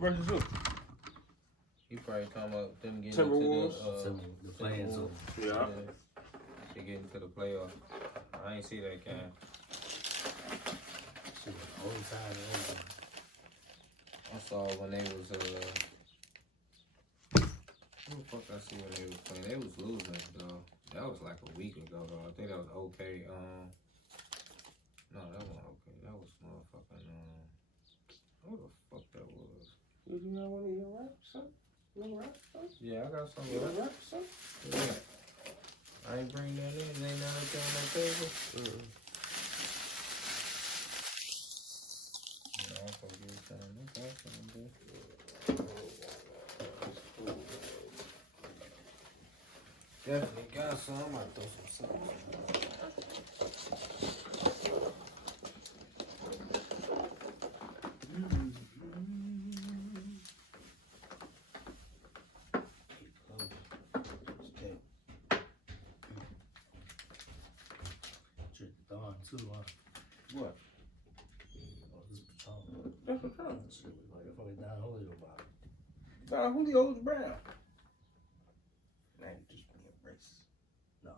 Versus who? He probably talking about them getting Timberwolves? into the play-in zone. Yeah. They get into the playoffs. I ain't see that game. Shit, overtime. I saw when they was who the fuck I see when they was playing? They was losing though. That was like a week ago though. I think that was okay. No, that wasn't okay. That was motherfucking what the fuck that was? You know one of your raps, son? Little rap, son? Yeah, I got some of Little that. rap, son? Yeah. I ain't bring that in. Ain't nothing on that table. Yeah, I'm gonna give you some. Okay, some good. Definitely got some. I might throw some sauce. Drink the Dawn too, huh? What? Oh, this Patron. That's what's wrong. Shit look like a fucking Don Julio bottle. Don Julio's brown. Now you just being racist. No,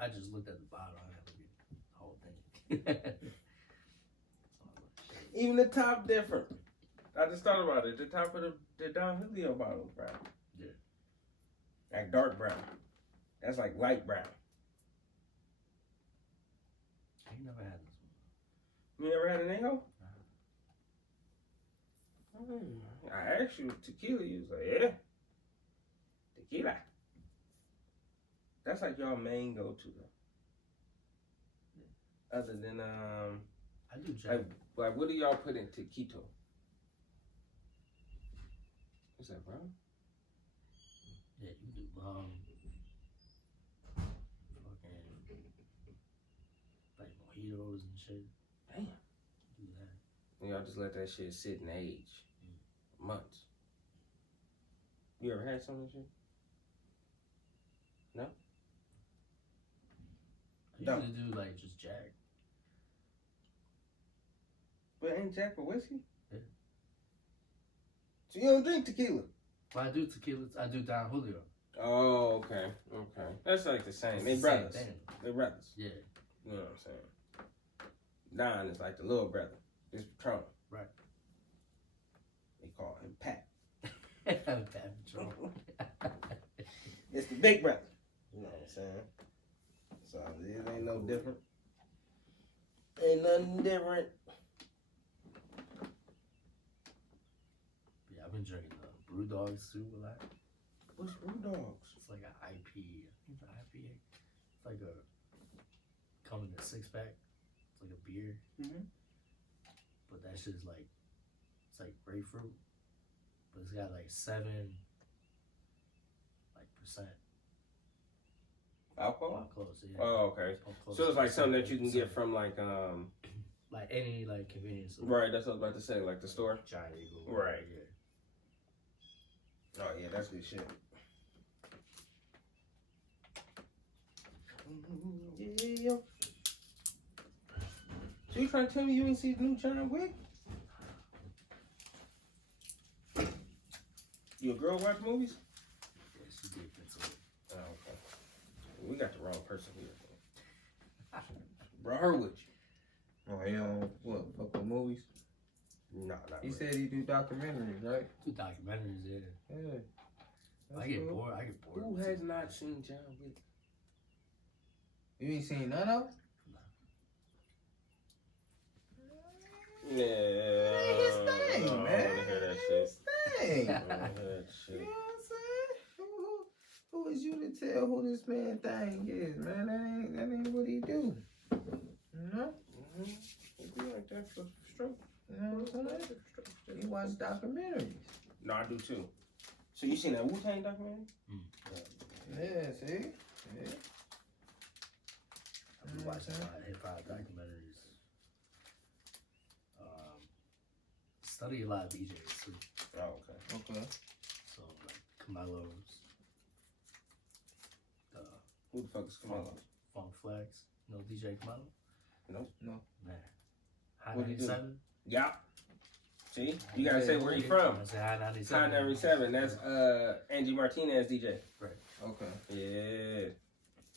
I just looked at the bottle. I have to read the whole thing. Even the top different. I just thought about it. The top of the Don Julio bottle is brown. Yeah. Like dark brown. That's like light brown. I ain't never had this one. You ever had an Ajo? I asked you tequila. You was like, yeah. Tequila. That's like y'all main go-to though. Other than I do Jack. like what do y'all put in taquito? What's that, bro? Yeah, you do. Fucking like mojitos and shit. Damn. Do that. And y'all just let that shit sit and age. Months. You ever had some of that shit? No? I No. usually do like just Jack. But ain't Jack a whiskey? Yeah. So you don't drink tequila? When I do tequila, I do Don Julio. Oh, okay. Okay. That's like the same. It's They the brothers. same thing. They brothers. Yeah. You know what I'm saying? Don is like the little brother. It's Patron. Right. They call him Pat. Bad Patron. It's the big brother. You know what I'm saying? So it ain't no different. Ain't nothing different. Yeah, I've been drinking Brew Dogs too a lot. What's Brew Dogs? It's like an IP. I think it's an IPA. It's like a coming in a 6-pack. It's like a beer. Mm-hmm. But that shit's like, it's like grapefruit. But it's got like 7% Alcohol? close. Yeah. Oh, okay. Close So it's to like something that you can 7%. get from like any like convenience store. right, that's what I was about to say, like the store. Giant Eagle. Right. Yeah. Oh yeah, that's good shit. Yeah. So you trying to tell me you ain't see the new John Wick? You a girl watch movies? Yeah, she did into it. Oh, okay. We got the wrong person here. Brought her with you. Oh, he don't what? Fuck with movies? No, not He really. said he do documentaries, right? Do documentaries, yeah. Yeah. I get bored. I get bored. Who has not seen John Wick? You ain't seen none of them? Yeah. His thing, I don't man. wanna hear that shit. His thing. I don't wanna hear that You shit. know what I'm saying? Who is you to tell who this man thing is, man? That ain't what he do. You know? It be like that for stroke. You know what I'm saying? He watch documentaries. No, I do too. So you seen that Wu-Tang documentary? Yeah, see? Yeah. I've been watching a lot of hip-hop documentaries. Study a lot of DJs too. Oh, okay. Okay. So like Camelo's, Who the fuck is Kamala? Funk Flex. You know DJ Camelo? No. Man. High What'd he do? 97? Yeah. See, you gotta say where you from. I say High High 97. 97. That's Angie Martinez DJ. Okay. Yeah,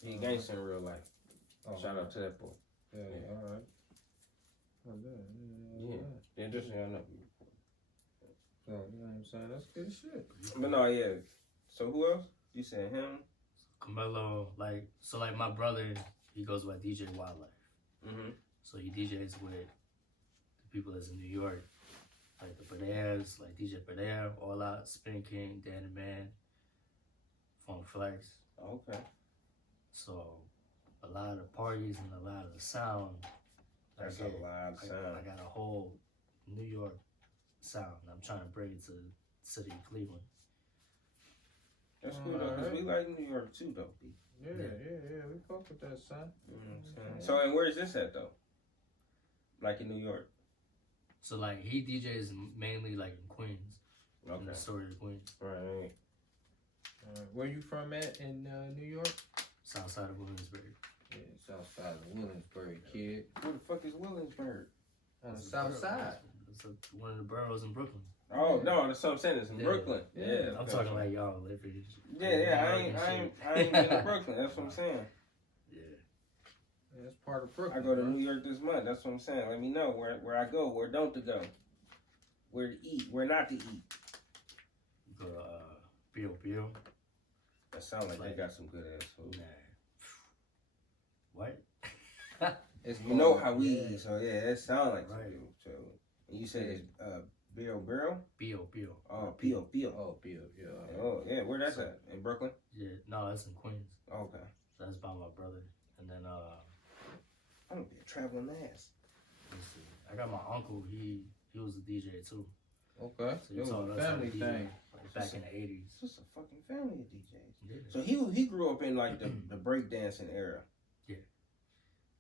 he gangster in real life. Oh, Shout out to that boy. Yeah, all right. Oh, Yeah, just so y'all know. So, you know what I'm saying? That's good shit. But no, yeah. So who else? You said him? Camelo, like my brother, he goes by DJ Wildlife. Mm-hmm. So he DJs with the people that's in New York, like the Berners, like DJ Berner, All Out, Spin King, Dan the Man, Funk Flex. Okay. So a lot of the parties and a lot of the sound. That's I a get- lot of sound. I got a whole New York sound. I'm trying to bring it to the city of Cleveland. That's cool though, because we like New York too though. Yeah. We fuck with that, son. You know what I'm saying? So, and where's this at though? Like in New York? So like he DJs mainly like in Queens, in Okay. the story of Queens, Right. Where you from at in New York? south side of Williamsburg. Yeah, south side of Williamsburg, kid. Where the fuck is Williamsburg? On the It's a south borough. side. It's one of the boroughs in Brooklyn. Oh no, that's what I'm saying. It's in Yeah. Brooklyn. Yeah. Yeah. I'm talking like y'all live here. Yeah. I ain't been to Brooklyn. That's what I'm saying. Yeah. Yeah, that's part of Brooklyn. I go to bro. New York this month. That's what I'm saying. Let me know where I go, where don't to go, where to eat, where not to eat. Go to P.O. That sound like they got some good ass food. Nah. What? It's You know called- how we Yeah. eat, so yeah, it sound like some Right. good. So, and you said it's Barrel? P.O. Oh, Pio. Oh, Bill, yeah. Oh yeah, where that's at? In Brooklyn? Yeah. No, that's in Queens. Okay. So that's by my brother. And then I'm gonna be a traveling ass. let's see. I got my uncle. He was a DJ too. Okay. So It he was taught a us how to family DJ, thing. like back in the 80s. It's just a fucking family of DJs. Yeah. So he grew up in like the breakdancing era.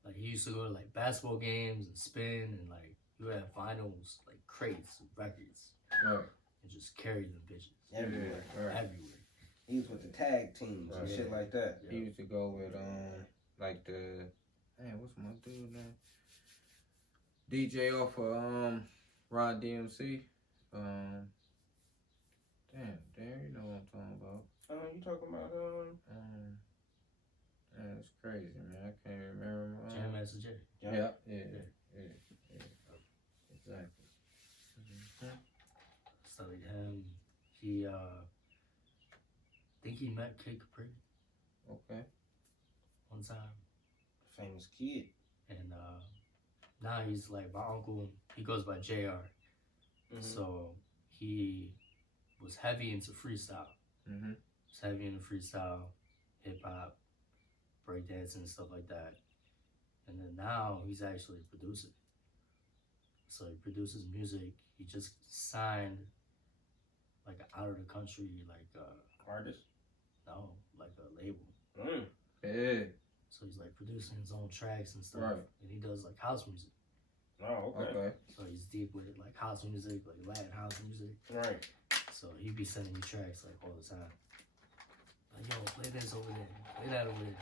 Like he used to go to like basketball games and spin and like you had vinyls, like crates of records, Right. and just carry them bitches Everywhere. Right. everywhere. He was with the tag teams and Right. shit like that. He used to go with like the what's my dude name? DJ off of Ron DMC. Damn, you know what I'm talking about. You talking about Man, it's crazy, man. I can't remember. Jam Master J. Yeah. Exactly. Studied him. He think he met Kid Capri Okay. one time, famous kid. and now he's like my uncle. He goes by JR. Mhm. So he was heavy into freestyle. Mm-hmm. Was heavy into freestyle, hip hop, breakdancing and stuff like that. And then now he's actually a producer. So he produces music. He just signed like an out of the country Artist. like a label. Yeah. So he's like producing his own tracks and stuff. Right. And he does like house music. Oh, okay. Okay. So he's deep with like house music, like Latin house music. Right. So he be sending me tracks like all the time. Like, yo, play this over there. Play that over there.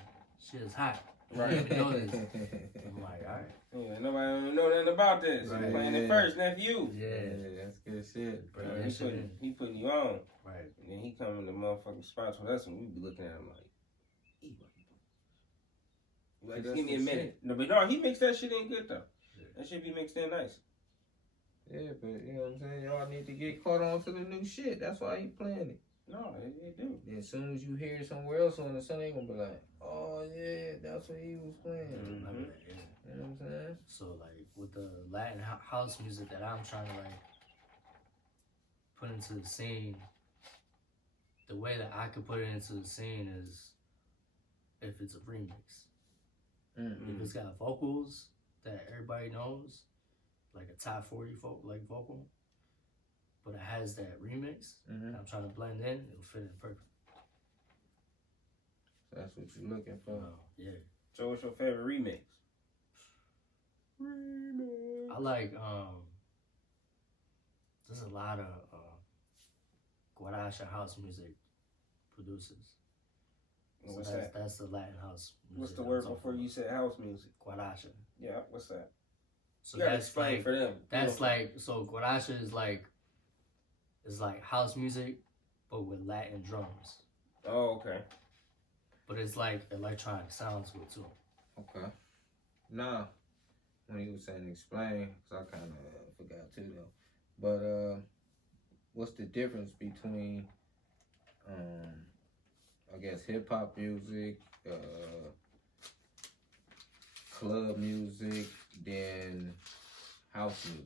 Shit is hot. Right. I didn't even know this. I'm like, alright. Yeah, nobody even know nothing about this. Right. You playing it first, nephew. Yeah. That's good shit. Bring Yeah, that shit in. he putting you on. Right. And then he coming to motherfucking spots with us and we be looking at him like, "E, what you doing?" Like, just give me a minute. No, but no, he mixed that shit in good though. Yeah. That shit be mixed in nice. Yeah, but you know what I'm saying? Y'all need to get caught on to the new shit. That's why he playing it. No, they do. Then as soon as you hear it somewhere else on the sun, they gonna be like, oh yeah, that's what he was playing. Remember that, yeah. You know what I'm saying? So like with the Latin house music that I'm trying to like put into the scene, the way that I could put it into the scene is if it's a remix. Mm-hmm. If it's got vocals that everybody knows, like a top 40 vocal, but it has that remix, Mm-hmm. and I'm trying to blend in, it'll fit in perfect. That's what you're looking for. Yeah. So what's your favorite remix? I like there's a lot of Guaracha house music producers. So What's that? That's the Latin house music. What's the I'm word talking before about. you said house music? Guaracha. Yeah, what's that? So You gotta that's explain like for them. that's like so guaracha is like house music, but with Latin drums. Oh, okay. But it's like electronic sounds to it too. Okay. Nah, when he was saying explain, cause I kind of forgot too though. But what's the difference between I guess hip hop music, club music, then house music?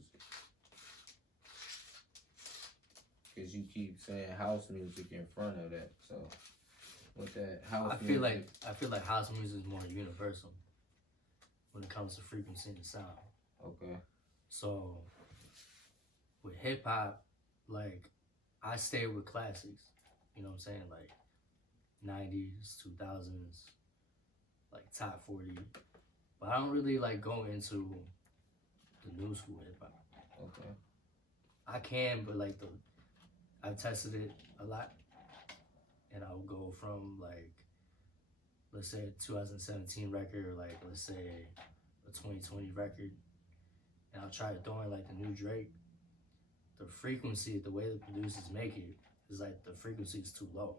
Cause you keep saying house music in front of that, so with that house I feel like house music is more universal when it comes to frequency and sound. Okay. So with hip hop, like I stay with classics. You know what I'm saying? Like 90s, 2000s, like top 40. But I don't really like go into the new school hip hop. Okay. I can, but like I've tested it a lot. And I'll go from like, let's say a 2017 record, or like let's say a 2020 record, and I'll try to throw in like the new Drake. The frequency, the way the producers make it, is like the frequency is too low.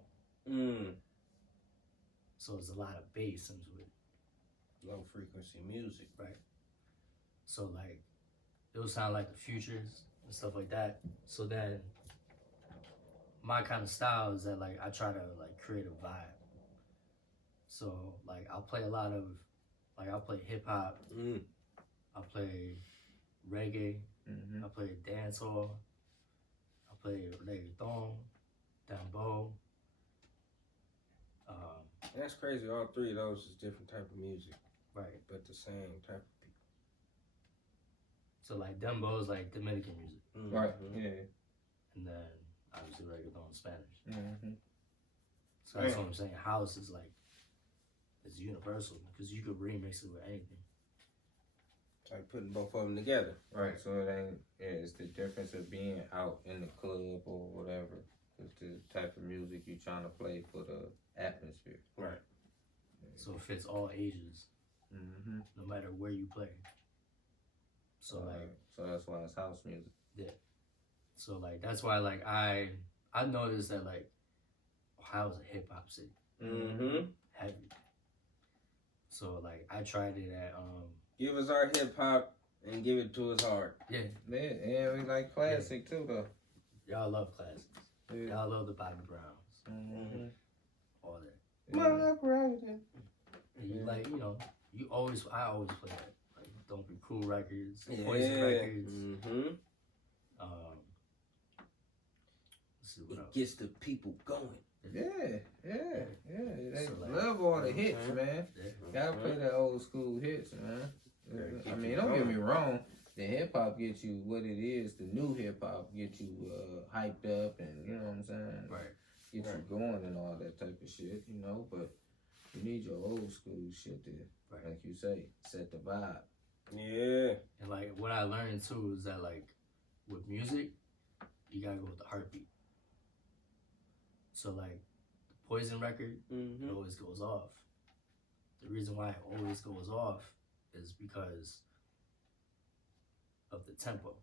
So there's a lot of bass into it. Low frequency music. Right. So like, it'll sound like the Futures and stuff like that. So then, my kind of style is that like I try to like create a vibe. So like I'll play a lot of I'll play hip hop, I'll play reggae, Mm-hmm. I'll play dancehall, I'll play reggaeton, dembow. That's crazy. All three of those is different type of music, Right. but the same type of people. So like dembow is like Dominican music, Right. Yeah. and then obviously reggaeton in Spanish. Mm-hmm. So that's what I'm saying. House is like it's universal because you could remix it with anything. Like putting both of them together. Right. So it ain't. Yeah, it's the difference of being out in the club or whatever. It's the type of music you're trying to play for the atmosphere. Right. So it fits all ages, Mm-hmm. no matter where you play. So like. So that's why it's house music. Yeah. So like that's why like I noticed that like Ohio's a hip hop city. Mm-hmm. Heavy. So like I tried it at Give us our hip hop and give it to us hard. yeah. Yeah, we like classic too though. Y'all love classics. Yeah. Y'all love the Bobby Browns. Mm-hmm. All that. Yeah. And you like, I always play that. Like Don't Be Cool records, Yeah. Poison records. Mm-hmm. Let's see what else. It gets the people going. Yeah. They So, like, love all the hits, man. Yeah. Gotta play that old school hits, man. Yeah, I mean, don't get me wrong. The hip hop gets you what it is. The new hip hop gets you hyped up, and you know what I'm saying. Right. Get you going and all that type of shit, you know. But you need your old school shit to, like you say, set the vibe. Yeah. And like what I learned too is that like with music, you gotta go with the heartbeat. So like the Poison record, it always goes off. The reason why it always goes off is because of the tempo.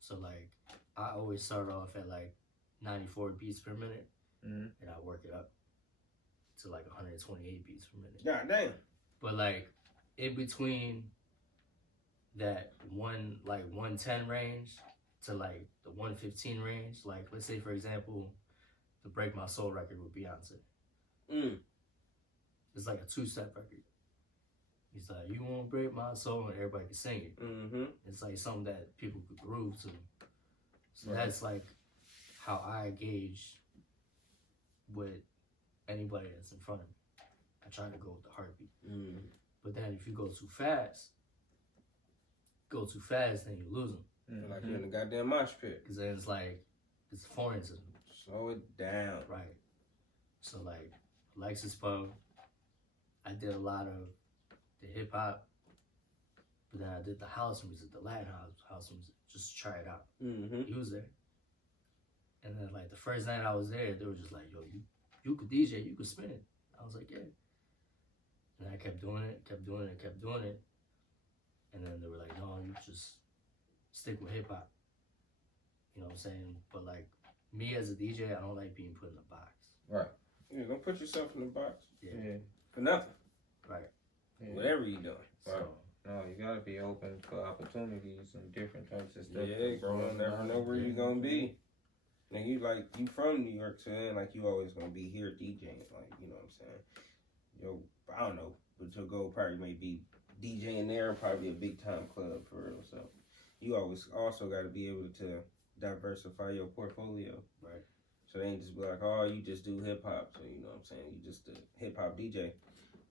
So like I always start off at like 94 beats per minute, and I work it up to like 128 beats per minute. God damn. But like in between that 110 range to like the 115 range, like let's say for example, the Break My Soul record with Beyonce. It's like a 2-step record. He's like, you won't break my soul, and everybody can sing it. It's like something that people could groove to. So that's like how I gauge with anybody that's in front of me. I try to go with the heartbeat. But then if you go too fast, then you lose them. Like you're in the goddamn mosh pit. Because then it's like, it's foreign to them. Slow it down. Right. So like, Alexis Poe, I did a lot of the hip hop, but then I did the house music, the Latin house music, just to try it out. He was there. And then like the first night I was there, they were just like, yo, you could DJ, you could spin it. I was like, yeah. And I kept doing it. And then they were like, no, you just stick with hip hop. You know what I'm saying? But like me as a DJ, I don't like being put in a box. Right. Yeah, don't put yourself in the box Yeah. for nothing. Right. Yeah. Whatever you doing. So No, you gotta be open for opportunities and different types of stuff. Yeah, bro. You never know where you gonna be. And you from New York, so then like you always gonna be here DJing, like, you know what I'm saying? Yo, I don't know, but your goal probably may be DJing there and probably a big time club for real. So you always also got to be able to diversify your portfolio, right. So they ain't just be like, oh, you just do hip hop, so you know what I'm saying? You just a hip hop DJ,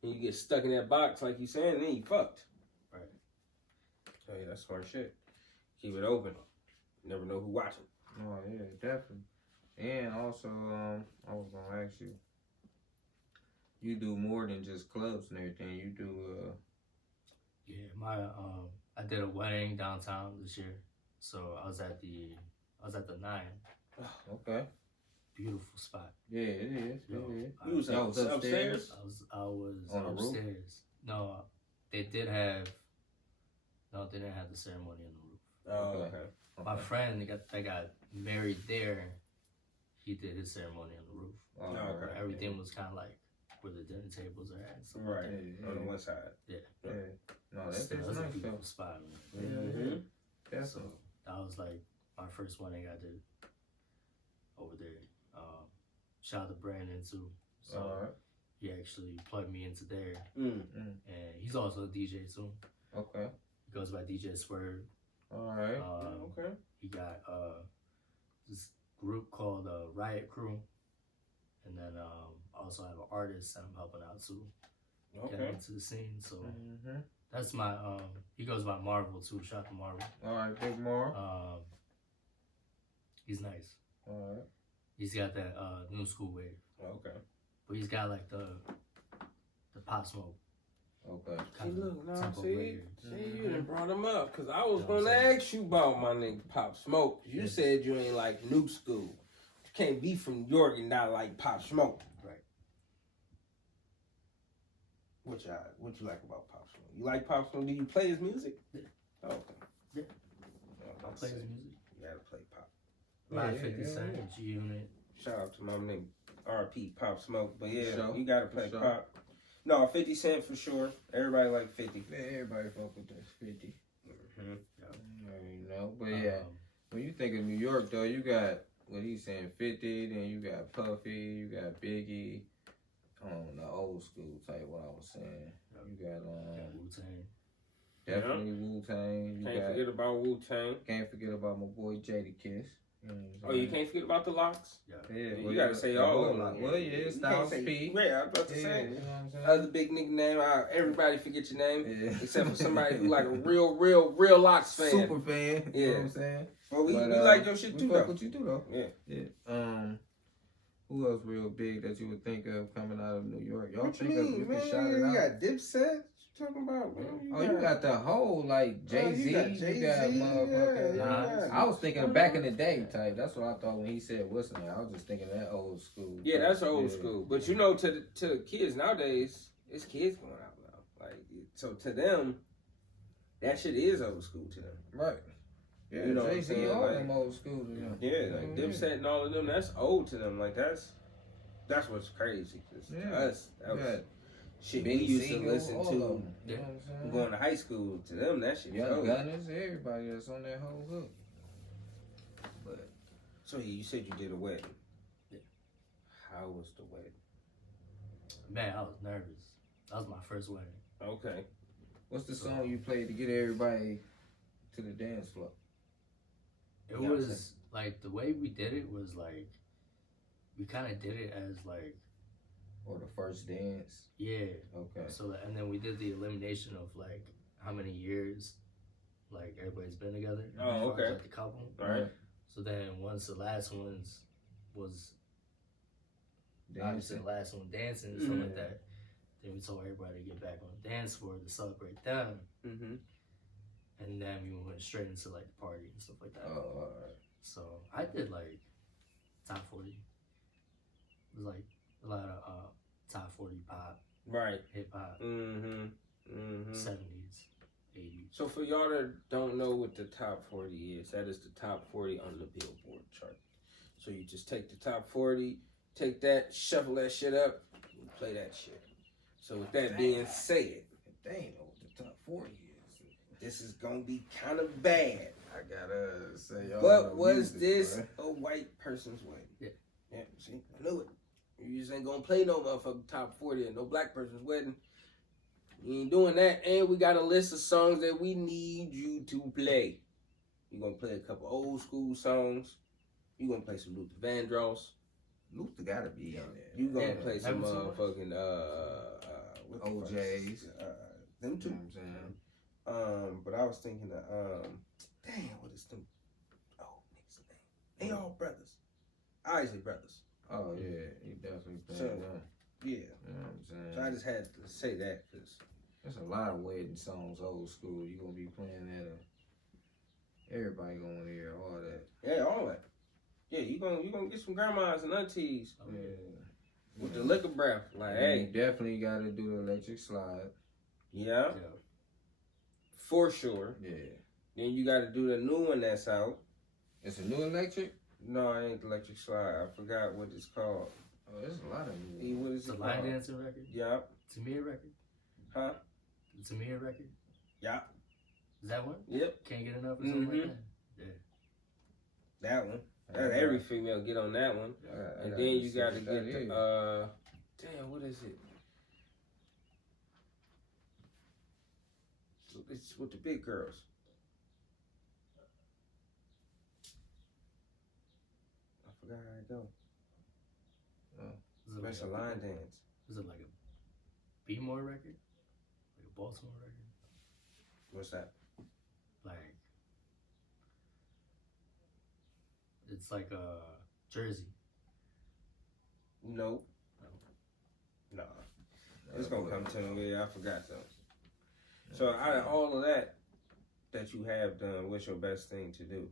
and you get stuck in that box like you saying, and then you fucked. Right. So yeah, that's smart shit. Keep it open. You never know who watching. Oh yeah, definitely. And also, I was gonna ask you. You do more than just clubs and everything. You do Yeah, I did a wedding downtown this year, so I was at the 9. Okay. Beautiful spot. Yeah, it is. Yo, Yeah. You was upstairs? I was On the roof? upstairs. No, they didn't have the ceremony on the roof. Oh, Okay. okay. My friend that got married there, he did his ceremony on the roof. Oh, okay. But everything was kind of like where the dinner tables are at. And stuff Right. Like Yeah. On the one side. Yeah. No, that. that's Still, just that's a nice beautiful though. spot, man. Mm-hmm. That's So that was like my first wedding I did over there. Shout out to Brandon too. So all right. he actually plugged me into there, Mm. and he's also a DJ too. Okay. He goes by DJ Swerve. All right. Okay. He got this group called Riot Crew, and then I also have an artist that I'm helping out too, getting Okay. into the scene. So Mm-hmm. that's my he goes by Marvel too. Shout out to Marvel. All right, Big Mar. He's nice. All right. He's got that new school wave, Okay. but he's got like the Pop Smoke Okay. kind of now, tempo see, record. you done brought him up, because I was You know going what to I'm ask you about my nigga Pop Smoke. You Yeah. said you ain't like new school. You can't be from New York and not like Pop Smoke. Right. What you like about Pop Smoke? You like Pop Smoke? Do you play his music? Yeah. Oh, okay. Yeah. Oh, I play his music. You gotta play Pop. Live Yeah, 50 yeah, Cent, yeah. G Unit. Shout out to my nigga RP Pop Smoke. But yeah, For sure. you gotta play For sure. Pop. No, 50 Cent for sure. Everybody like 50. Man, everybody fuck with that 50. Mm-hmm. You know, but yeah, when you think of New York though, you got what he's saying 50, then you got Puffy, you got Biggie, the old school type. What I was saying, you got Wu Tang. definitely Wu Tang. You Can't got forget about Wu Tang. can't forget about my boy Jadakiss. You know what Oh, I'm you saying? can't forget about the locks. Yeah, You well, gotta say the all whole of lot. them. Well, yeah, You can't Styles say- P. Yeah, I was about to Yeah, say. you know what I'm saying? Other big nigga name, everybody forget your name, Yeah. except for somebody who like a real locks fan. Super fan. You know Yeah. what I'm saying? Well, we But, like your shit too, we fuck though. what you do though. Yeah. Yeah. Who else real big that you would think of coming out of New York? Y'all What you think of mean, you man? can shout it You out? got Dipset? What you talking about, man? Oh, you got the whole like Jay-Z, you got you Jay-Z, got motherfucking. yeah, I was thinking of back in the day type. That's what I thought when he said what's name. I was just thinking that old school. Yeah, that's old Yeah. school. But you know, to the kids nowadays, it's kids going out now. Like, so to them, that shit is old school to them. Right. Yeah, You know what I'm Jay-Z, saying? all Like- them old school to them. Yeah, like Dipset and all of them, that's old to them. Like that's what's crazy. 'Cause to Yeah. us, that was Yeah. shit we Benny used to Siegel, listen all to of them. You know what I'm saying? going to high school. To them, that shit. Young old. Gunners, everybody that's on that whole hook. But So you said you did a wedding. Yeah. How was the wedding? Man, I was nervous. That was my first wedding. Okay. what's the song you played to get everybody to the dance floor? It Yeah, was like the way we did it was like we kind of did it as like Or the first dance? yeah. Okay. So and then we did the elimination of like how many years like everybody's been together. Oh, as far as, okay. like the couple. All right. So then once the last ones was obviously Dancing. the last one dancing and stuff like that, then we told everybody to get back on the dance floor to celebrate them. Mm-hmm. And then we went straight into like the party and stuff like that. Oh, all right. So I did like top 40. It was like a lot of top 40 pop, Right. hip hop, Mm-hmm. Mm-hmm. 70s, 80s. So for y'all that don't know what the top 40 is, that is the top 40 on the Billboard chart. So you just take the top 40, take that, shuffle that shit up, and play that shit. So with that being said, If they ain't know what the top 40 is, this is gonna be kind of bad. I gotta say, y'all But know was music, this bruh. a white person's wedding? Yeah. Yeah, see, I knew it. You just ain't gonna play no motherfucking top 40 and no black person's wedding. You ain't doing that. And we got a list of songs that we need you to play. You gonna play a couple old school songs. You gonna play some Luther Vandross. Luther gotta be on there. You gonna Yeah, play some haven't seen motherfucking what the fuck? OJs. Them You two. know what I'm saying? But I was thinking of damn, what is them? Oh, niggas' name. They all brothers. Isaac brothers. Oh yeah, he definitely playing So, them. Yeah. You know what I'm saying? So I just had to say that because There's a lot of wedding songs, old school. You gonna be playing that. Everybody gonna hear all that. yeah, all that. Yeah, you gonna get some grandmas and aunties Yeah. with the liquor breath. Like, And hey, you definitely gotta do the electric slide. yeah, Yeah. for sure. Yeah. Then you got to do the new one that's out. It's a new electric? No, it ain't electric slide. I forgot what it's called. Oh, there's a lot of new What is It's a it line called? dancing record. Yup. Tamia record. Huh? Tamia record. Yup. Is that one? Yep. Can't get enough or something like Mhm. that. Yeah. That one. Every female get on that one. And then you got to get the damn, what is it? It's with the big girls. I forgot how it go. Is it That's a like line dance. Is it like a B-more record? Like a Baltimore record? What's that? Like it's like a Jersey. Nope. Nah. It's gonna come to me. Yeah, I forgot though. So out of all of that you have done, what's your best thing to do?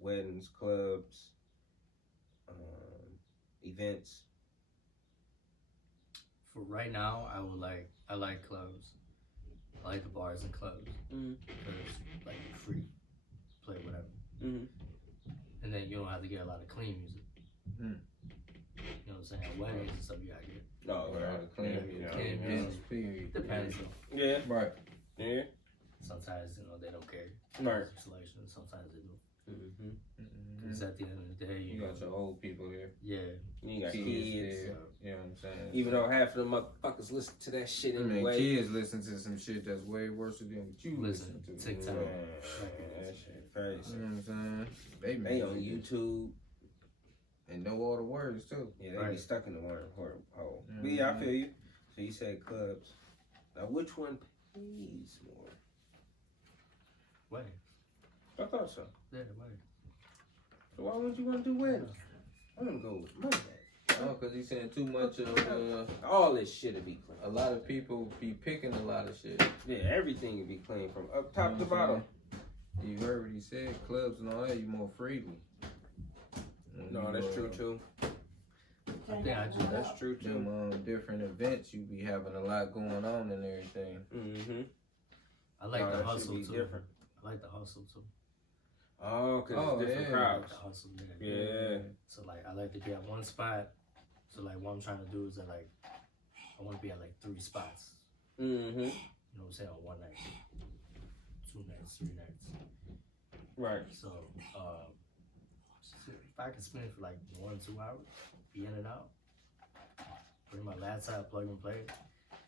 Weddings, clubs, events. For right now, I like clubs. I like the bars and clubs because like you're free, play whatever, Mm-hmm. and then you don't have to get a lot of clean music. Mm. You know what I'm saying? Weddings and stuff you gotta get. No, Right, clean Yeah, music. clean Music, period. Depends though. yeah, Right. yeah, Sometimes they don't care. right. Selection. Sometimes they do. Mm-hmm. Because at the end of the day, You got your old people there. yeah. You got Kids kids. there. You know what I'm saying? Even though half of them motherfuckers listen to that shit I mean, anyway. kids listen to some shit that's way worse than what you Listen, to. TikTok. Man, that shit crazy. You know what I'm saying? They They on music YouTube. and know all the words too. Yeah, they be Right. stuck in the word hole. Mhm. But yeah, I feel you. So you said clubs. Now which one pays more? Weddings. I thought so. Yeah, weddings. So why wouldn't you want to do weddings? I'm gonna go with money. Oh, because he's saying too much of All this shit will be clean. a lot of people be picking a lot of shit. Yeah, everything will be clean from up top to Mhm. bottom. You heard what he said, clubs and all that, you more freely. No, that's true too. I think I just That's true too. Them different events, you be having a lot going on and everything. Mm-hmm. I like the that should hustle be too. different. I like the hustle too. Oh, cause Oh, it's different yeah. I like crowds. the hustle. Yeah. So like I like to be at one spot. So like what I'm trying to do is that like I want to be at like 3 spots. Mm-hmm. You know what I'm saying? On one night, 2 nights, 3 nights. Right. So if I can spend it for like 1 or 2 hours, be in and out, bring my laptop, plug and play.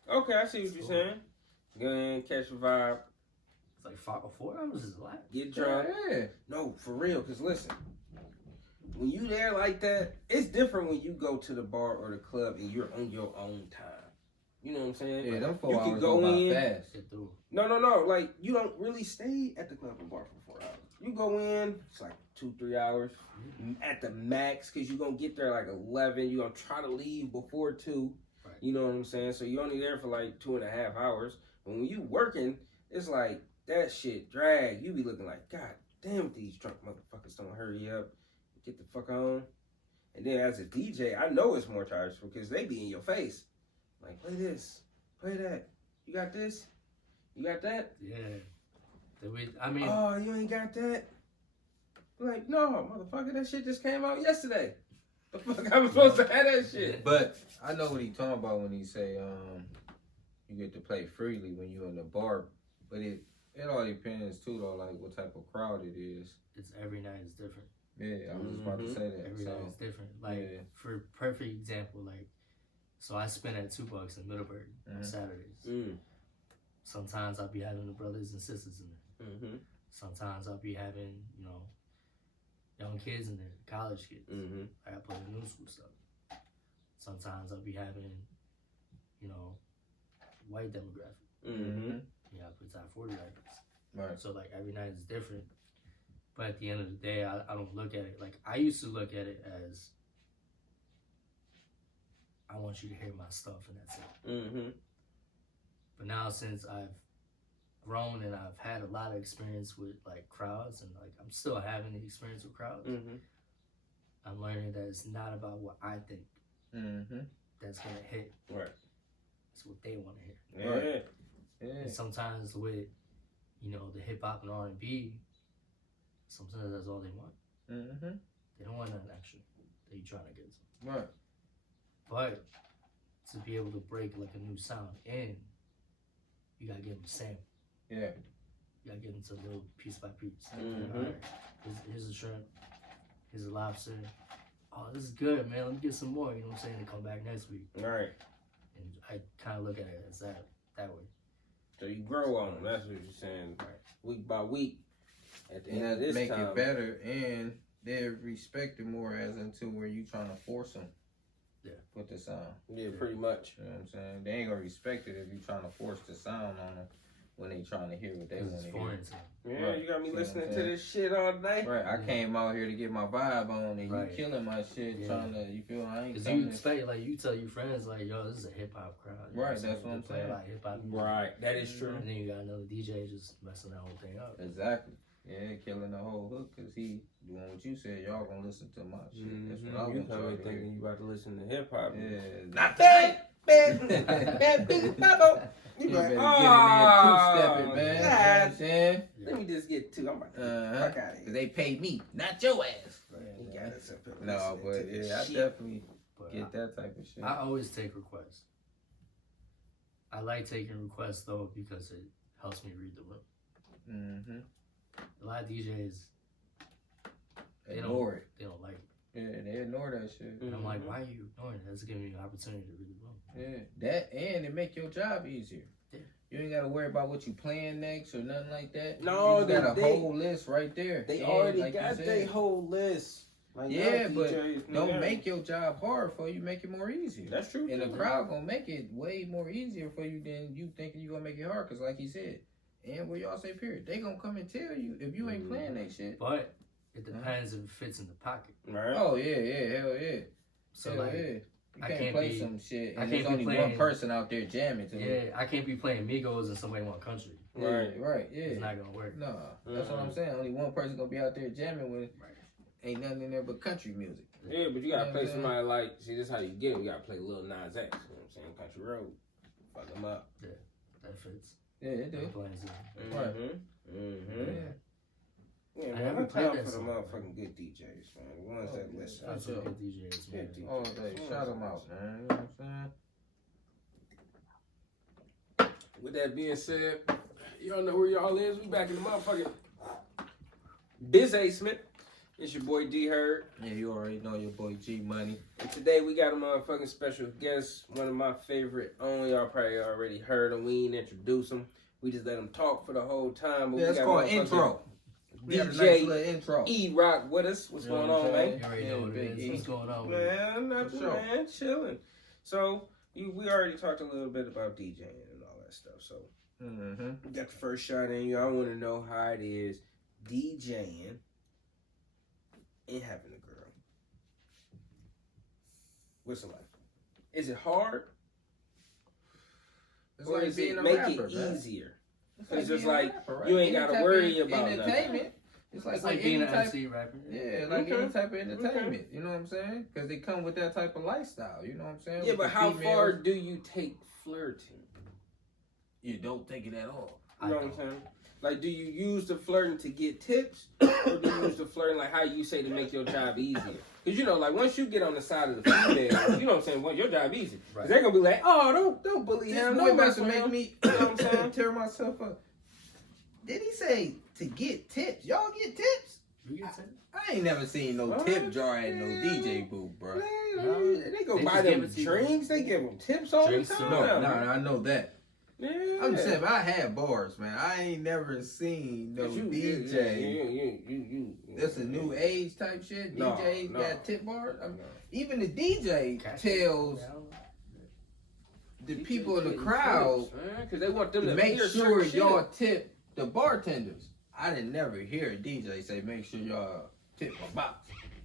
Okay, I see what you're saying. Go in, catch a vibe, It's like 5 or 4 hours is a lot. get drunk. Yeah. No, for real, cause listen, when you there like that, it's different when you go to the bar or the club and you're on your own time. You know what I'm saying? Yeah, them 4 You hours can go go by in. fast. Get through. No. Like you don't really stay at the club or bar for 4 hours. You go in, it's like 2-3 hours at the max, cause you gonna get there like 11. You gonna try to leave before 2. Right. You know what I'm saying? So you're only there for like 2.5 hours. But when you working, it's like that shit drag. You be looking like, God damn, these drunk motherfuckers don't hurry up, get the fuck on. And then as a DJ, I know it's more chargeable because they be in your face. Like, play this, play that. You got this? You got that? Yeah. I mean, oh, you ain't got that? Like, no, motherfucker, that shit just came out yesterday. The fuck, I'm supposed to have that shit. But I know what he talking about when he say you get to play freely when you in the bar, but it all depends too though, like what type of crowd it is. it's every night is different. Yeah, I was just about to say that. Every night is different. Like for perfect example, like so I spend at $2 in Middleburg on Saturdays. Sometimes I'll be having the brothers and sisters in there. Sometimes I'll be having, you know, young kids in there, college kids. I play the new school stuff. Sometimes I'll be having, you know, white demographic. Yeah, I play top 40 records. Right. So like every night is different. But at the end of the day, I don't look at it like I used to look at it as I want you to hear my stuff and that's it. But now since I've grown and I've had a lot of experience with like crowds and like I'm still having the experience with crowds, I'm learning that it's not about what I think that's gonna hit. Right. It's what they want to hear. Yeah. Right. Yeah. And sometimes with, you know, the hip hop and R&B, sometimes that's all they want. They don't want nothing extra that you're trying to get to. Right. But to be able to break like a new sound in, you gotta give them a sample. Yeah. You gotta get into a little piece by piece. All right, here's a shrimp. Here's a lobster. Oh, this is good, man. Let me get some more. You know what I'm saying? And come back next week. Right. And I kind of look at it as that way. So you grow on them. That's what you're saying. Right. Week by week. At the end of this make time, it better, and they're respected more as into where you trying to force them. Yeah. With the sound. Yeah, pretty much. You know what I'm saying? They ain't gonna respect it if you trying to force the sound on them when they trying to hear what they want to hear. Yeah, Right. you got me You know listening what I'm to this shit all night. Right, I came out here to get my vibe on, and Right. you killing my shit, trying to, you feel, I ain't Because coming. you expect, like, you tell your friends, like, yo, this is a hip hop crowd. You know Right, what that's what I'm They play saying. a lot of hip hop music. Right, that is true. And then you got another DJ just messing that whole thing up. Exactly. Yeah, killing the whole hook, because he doing what you said, y'all gonna listen to my shit. That's what I You want y'all coming to hear. thinking you about to listen to hip hop. Yeah. Not that. Bad big bubble. You You like, better oh, get in there two-stepping, man. You know what I'm saying? Let me just get two. I'm about to get the fuck out of here. They paid me, not your ass. He got us up here No, but listening to this yeah, I shit. definitely But get that type of shit. I always take requests. I like taking requests, though, because it helps me read the room. A lot of DJs, Ignore it. they don't like it. Yeah, they ignore that shit. And I'm like, why are you ignoring it? That's giving you an opportunity to read the room. Yeah, that and it make your job easier. Yeah. You ain't gotta worry about what you playing next or nothing like that. No, you got a they- whole list right there. They And already like you got said, their whole list. Like, yeah, now but DJs, don't nigga. make your job hard for you. Make it more easier. That's true. And the too. crowd gonna make it way more easier for you than you thinking you gonna make it hard. Cause like he said, and what y'all say, period, they gonna come and tell you if you ain't playing that shit. But it depends if it fits in the pocket. Right. Oh yeah, hell yeah. So, Hell like, yeah. You I can't can't play be- some shit I and can't there's be only one playing- person out there jamming to it. yeah, I can't be playing Migos and somebody want country. Right. Right, yeah. It's not gonna work. No, that's what I'm saying. Only one person gonna be out there jamming with. Ain't nothing in there but country music. Yeah, but you gotta Yeah, play man. somebody like, see, this is how you get it. You gotta play Lil Nas X. You know what I'm saying? Country Road. Fuck them up. That fits. Yeah, it do. That blends in. Right. Mm-hmm. Yeah. Yeah, I man, never I'm played down that for the song, motherfucking good DJs, man. The ones that listen. That's sure. what good DJs, man. Good All day. Shout them out, man. You know what I'm saying? With that being said, y'all know where y'all is. We back in the motherfucking DHeard. It's your boy DHeard. Yeah, you already know your boy GMoney. And today we got a motherfucking special guest. One of my favorite own. Y'all probably already heard him. We ain't introduce him. We just let him talk for the whole time. But Yeah, we it's got called motherfucking intro. We have a nice DJ little intro. E-Rock with us. What's You know going what I'm on, man? saying? You already know what it is. What's going on? Man, nothing, For sure. man. Chilling. So, we already talked a little bit about DJing and all that stuff. So, we got the first shot in you. I want to know how it is DJing and having a girl. What's it like? Is it hard? It's Or like is being it a make rapper, it man. easier? It's It's just being a like, rapper, right? you ain't Any gotta type worry of about entertainment. It's It's like like being any an type. MC rapper. Yeah, like Okay. any type of entertainment. You know what I'm saying? Because they come with that type of lifestyle. You know what I'm saying? Yeah, With but the how females, far do you take flirting? You don't take it at all. You know what I'm saying? Like, do you use the flirting to get tips, or do you use the flirting like how you say to make your job easier? Because you know, like once you get on the side of the female, you know what I'm saying. Well, your job easy. Right. They're gonna be like, oh, don't bully him. This boy about to make make me, you know what I'm saying, tear myself up. Did he say to get tips? Y'all get tips? You get tips? I ain't never seen no tip jar at no DJ booth, bro. They go buy them drinks. They give them tips all the time. No, I know that. Yeah. I'm just saying, if I had bars, man, I ain't never seen no DJ. That's a new age type shit. DJs got tip bars. I mean, even the DJ tells the people in the crowd because they want them to make sure y'all tip the bartenders. I didn't never hear a DJ say, make sure y'all tip my box.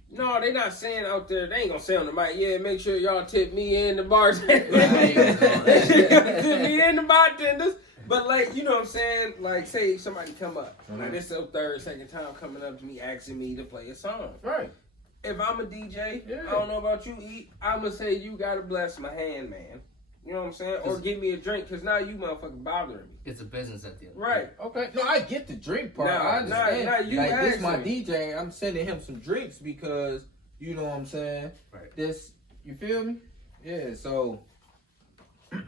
No, they not saying out there, they ain't gonna say on the mic, yeah, make sure y'all tip me and the bartenders. Tip me and the bartenders. But like, you know what I'm saying? Like, say somebody come up. Like, this is the second time coming up to me asking me to play a song. Right. If I'm a DJ, I don't know about you, E, I'm gonna say you gotta bless my hand, man. You know what I'm saying? Or give me a drink, because now you motherfucking bothering me. It's a business at the end. Right. Okay. No, I get the drink part. I understand. You like, this my DJ, I'm sending him some drinks because, you know what I'm saying? Right. This, you feel me? Yeah, so. But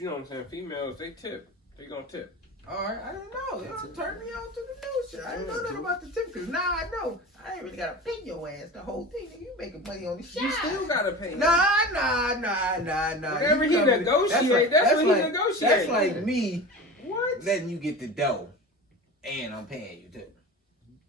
you know what I'm saying? Females, they tip. They gonna tip. All right, I don't know. Y'all turn me on to the new shit. I didn't know nothing about the tip, because now I know. I ain't really got to pay your ass the whole thing. You making money on the shit. You still got to pay him. Nah. Whatever he negotiate, that's what he negotiate. That's like me letting you get the dough, and I'm paying you too.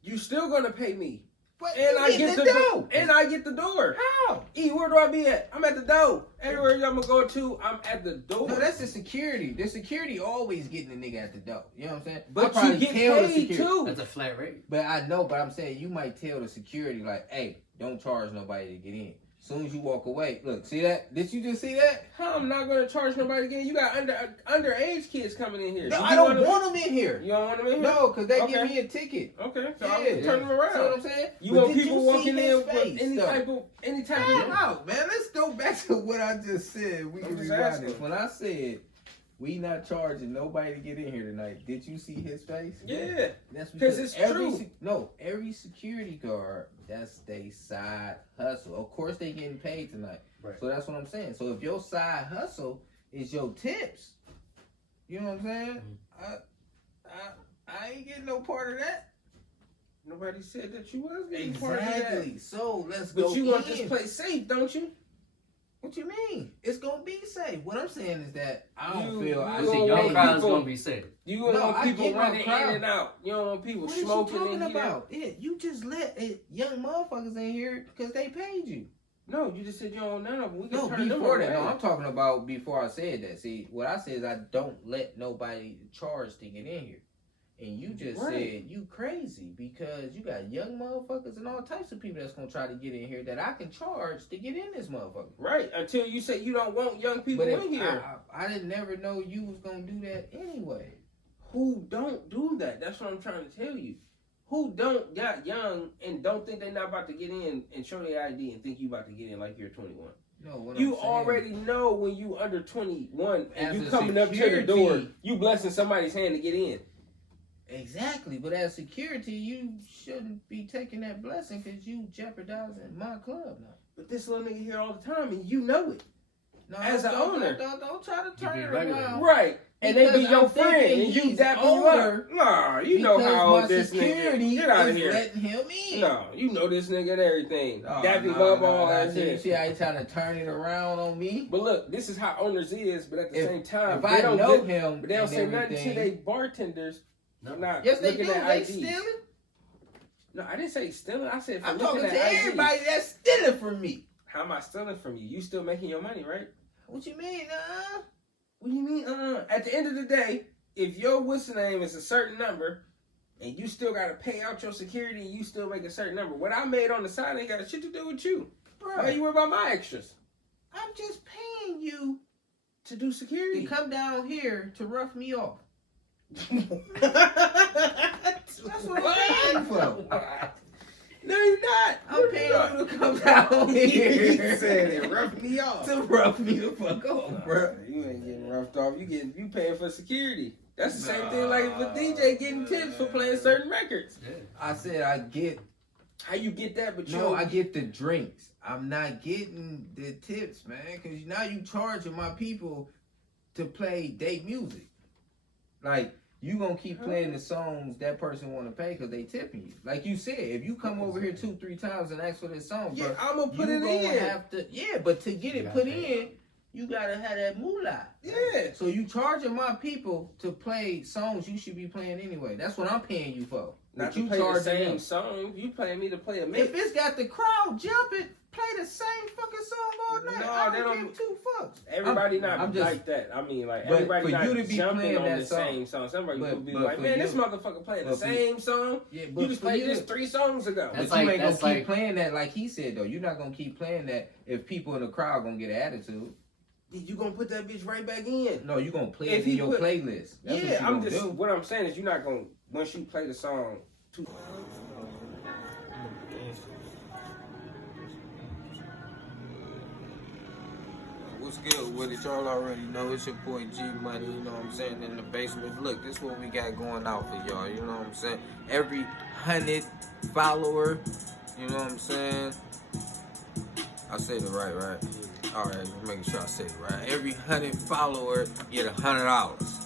You still going to pay me. But and I get the dough. And I get the door. How? E, where do I be at? I'm at the door. Everywhere I'm gonna go to, I'm at the door. No, that's the security. The security always getting the nigga at the door. You know what I'm saying? But you get paid too. That's a flat rate. But I know. But I'm saying you might tell the security like, "Hey, don't charge nobody to get in." As soon as you walk away, look, see that? Did you just see that? I'm not gonna charge nobody again. You got underage kids coming in here. No, I don't want them in here. You don't want them in here? No, because they give me a ticket. Okay, so I'm gonna turn them around. See what I'm saying? You want people walking in with any type of out, man. Let's go back to what I just said. We can rewind this. When I said we not charging nobody to get in here tonight, did you see his face? Yeah, that's because it's true. Every security guard, that's their side hustle. Of course, they getting paid tonight. Right. So that's what I'm saying. So if your side hustle is your tips, you know what I'm saying? Mm-hmm. I ain't getting no part of that. Nobody said that you was getting part of that. Exactly. So let's go. But you want this place safe, don't you? What you mean? It's gonna be safe. What I'm saying is that I don't feel. I think your crowd's gonna be safe. You gonna want people running in and out. You don't want people smoking in here. What are you talking about? Yeah, you just let young motherfuckers in here because they paid you. No, you just said you don't want none of them. We can no, turn before them that. No, I'm talking about before I said that. See, what I said is I don't let nobody charge to get in here. And you just said you crazy because you got young motherfuckers and all types of people that's gonna try to get in here that I can charge to get in this motherfucker. Right, until you say you don't want young people in here. I didn't never know you was gonna do that anyway. Who don't do that? That's what I'm trying to tell you. Who don't got young and don't think they're not about to get in and show their ID and think you about to get in like you're 21. No, you already know when you under 21 and you coming up to the door, you blessing somebody's hand to get in. Exactly, but as security, you shouldn't be taking that blessing because you jeopardizing my club now. But this little nigga here all the time, and you know it. No, as an owner, don't try to turn it around. Right, and they be your friend, and you dapping you up. Nah, you know how old this nigga. Get out of here. Letting him in. No, you know this nigga and everything. Dapping up all that shit. You see how he trying to turn it around on me? But look, this is how owners is. But at the same time, if I don't know him, but they don't say nothing to they bartenders. Not yes, they do. They IDs. stealing. No, I didn't say stealing. I said I'm talking to everybody that's stealing from me. How am I stealing from you? You still making your money, right? What you mean, What do you mean, At the end of the day, if your whistle name is a certain number, and you still got to pay out your security, and you still make a certain number, what I made on the side ain't got shit to do with you. Bro, why you worry about my extras? I'm just paying you to do security. To come down here to rough me off. That's what I'm paying for. No, you're not. I'm paying you to come down here. He said it, rough me off. To rough me the fuck off, bro. You ain't getting roughed off. You paying for security. That's the same thing like with DJ getting tips for playing certain records. Yeah. I said I get. How you get that? But No, I get the drinks. I'm not getting the tips, man. Because now you charging my people to play their music. Like, you gonna keep playing the songs that person want to pay because they tipping you. Like you said, if you come over here 2-3 times and ask for this song, yeah, bro, I'm gonna put it you in. gonna have to, yeah, but to get it put in, you gotta have that moolah. Yeah. So you charging my people to play songs you should be playing anyway. That's what I'm paying you for. Not But to you play the charging same them. song. You paying me to play a mix. If it's got the crowd jumping, play the same fucking song all night. No, I they don't don't- give two fucks. Everybody not I'm just- like that. I mean, like, But everybody for not you to be jumping playing on that the song- same song. Somebody but- could be but like, for man, this you- motherfucker playing the but for- same song. Yeah, You but just for played you this to- 3 songs ago. That's But you like- ain't gonna that's keep like- playing that like he said though. You're not gonna keep playing that if people in the crowd gonna get an attitude. You gonna put that bitch right back in. No, you gonna play If it in he your put- playlist. That's Yeah, what you I'm gonna just, do. what I'm saying is you're not gonna, once you play the song, What's good with it? Y'all already know it's your boy GMoney, you know what I'm saying, in the basement. Look, this is what we got going out for y'all, you know what I'm saying? Every 100 follower, you know what I'm saying? I said it right? Alright, just making sure I said it right. Every 100 follower get $100.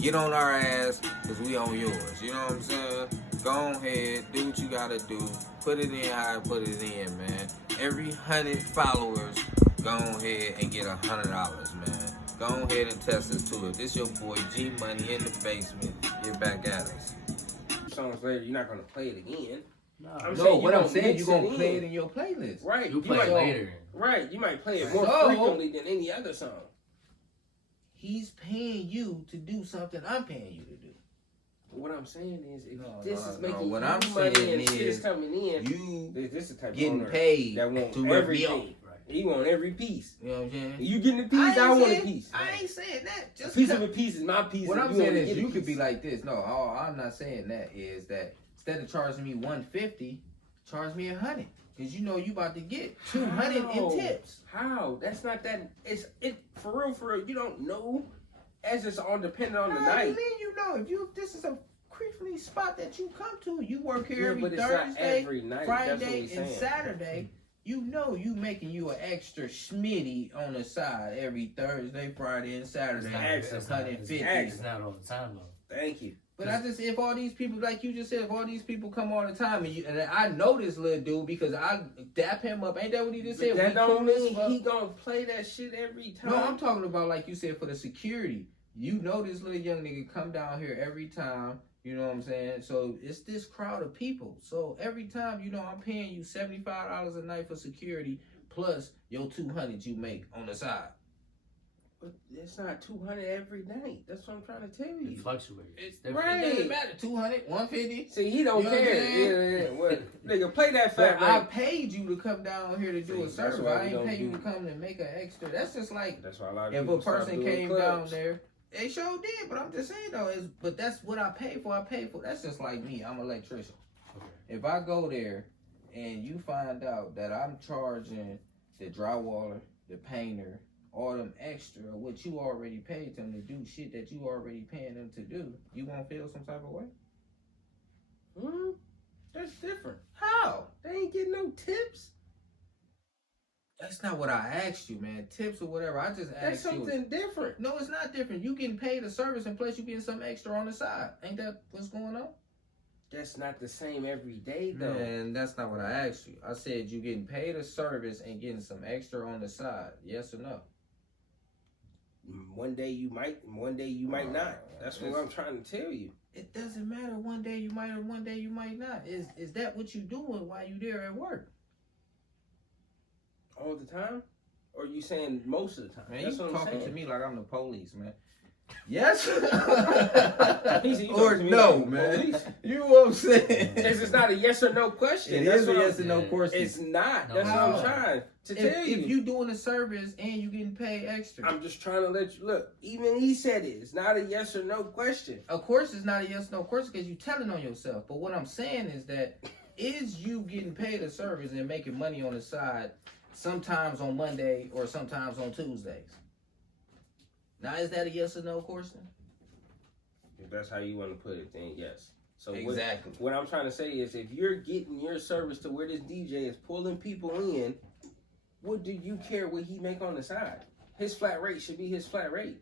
Get on our ass, cause we on yours, you know what I'm saying? Go ahead, do what you gotta do. Put it in how I put it in, man. Every 100 followers, go ahead and get $100, man. Go ahead and test us to it. This your boy GMoney in the basement. Get back at us. songs later, you're not gonna play it again. No, I'm No, saying what you I'm gonna saying, mix you gonna it play in. it in your playlist. Right. you play might, it later. Right. You might play it more So- frequently than any other song. He's paying you to do something I'm paying you to do. What I'm saying is, if No, this no, is no. making What you I'm money saying and shit is is coming in, You this is the type getting of owner paid that want to rip me everything. off. Right. He want every piece. You know what I'm saying? You getting a piece, I want a piece. I ain't saying that. A Just piece of cut- a piece is my piece. What and I'm you saying only is get a you could be piece. like this. No, all I'm not saying that is that instead of charging me $150, charge me $100. Cause you know you about to get $200 How? in tips. How? That's not that. It's for real. You don't know. As it's all dependent on the How night. you mean you know? If this is a creepy spot that you come to, you work here Yeah, every but it's not Thursday, every night. That's what Friday, we and saying. Saturday. You know you making you an extra schmitty on the side every Thursday, Friday, and Saturday. It's not- That's it's not- 150. It's not all the time though. Thank you. But if all these people, like you just said, if all these people come all the time, and I know this little dude because I dap him up. Ain't that what he just said? But that We don't cool as mean fuck. he gonna play that shit every time. No, I'm talking about like you said for the security. You know this little young nigga come down here every time. You know what I'm saying? So it's this crowd of people. So every time, you know, I'm paying you $75 a night for security plus your $200 you make on the side. But it's not 200 every night. That's what I'm trying to tell It you. fluctuates. It Right. doesn't matter. 200, 150. See, he don't You know what I'm care. saying? Yeah. Well, nigga, play that But fat I rate. paid you to come down here to do See, a that's service. why I we ain't don't pay you do- to come and make an extra. That's just like That's why a lot of if people a stop person doing came down clubs. there. They sure did, but I'm just saying though, but that's what I pay for. I pay for. That's just like me. I'm an electrician. Okay. If I go there and you find out that I'm charging the drywaller, the painter, all them extra, what you already paid them to do shit that you already paying them to do, you won't feel some type of way? That's different. How? They ain't getting no tips. That's not what I asked you, man. Tips or whatever. I just That's asked you. something different. No, it's not different. You getting paid a service and plus you getting some extra on the side. Ain't that what's going on? That's not the same every day, though. Man, that's not what I asked you. I said you getting paid a service and getting some extra on the side. Yes or no? One day you might, one day you might not. That's what I'm trying to tell you. It doesn't matter. One day you might or one day you might not. Is that what you doing while you there at work? All the time? Or you saying most of the time? Man, That's you what I'm talking saying. to me like I'm the police, man. Yes He said you or talking to me no, like the man. police. You know what I'm saying? It's not a yes or no question. It That's is a what I'm- yes or no Yeah. question. It's not. No, That's what how? I'm trying to tell you. If you doing a service and you getting paid extra, I'm just trying to let you look. Even he said it. It's not a yes or no question. of course it's not a yes or no question because you telling on yourself. But what I'm saying is that is you getting paid a service and making money on the side sometimes on Monday or sometimes on Tuesdays? Now is that a yes or no question? If that's how you want to put it, then yes. So Exactly. what I'm trying to say is, if you're getting your service to where this DJ is pulling people in, what do you care what he make on the side? His flat rate should be his flat rate.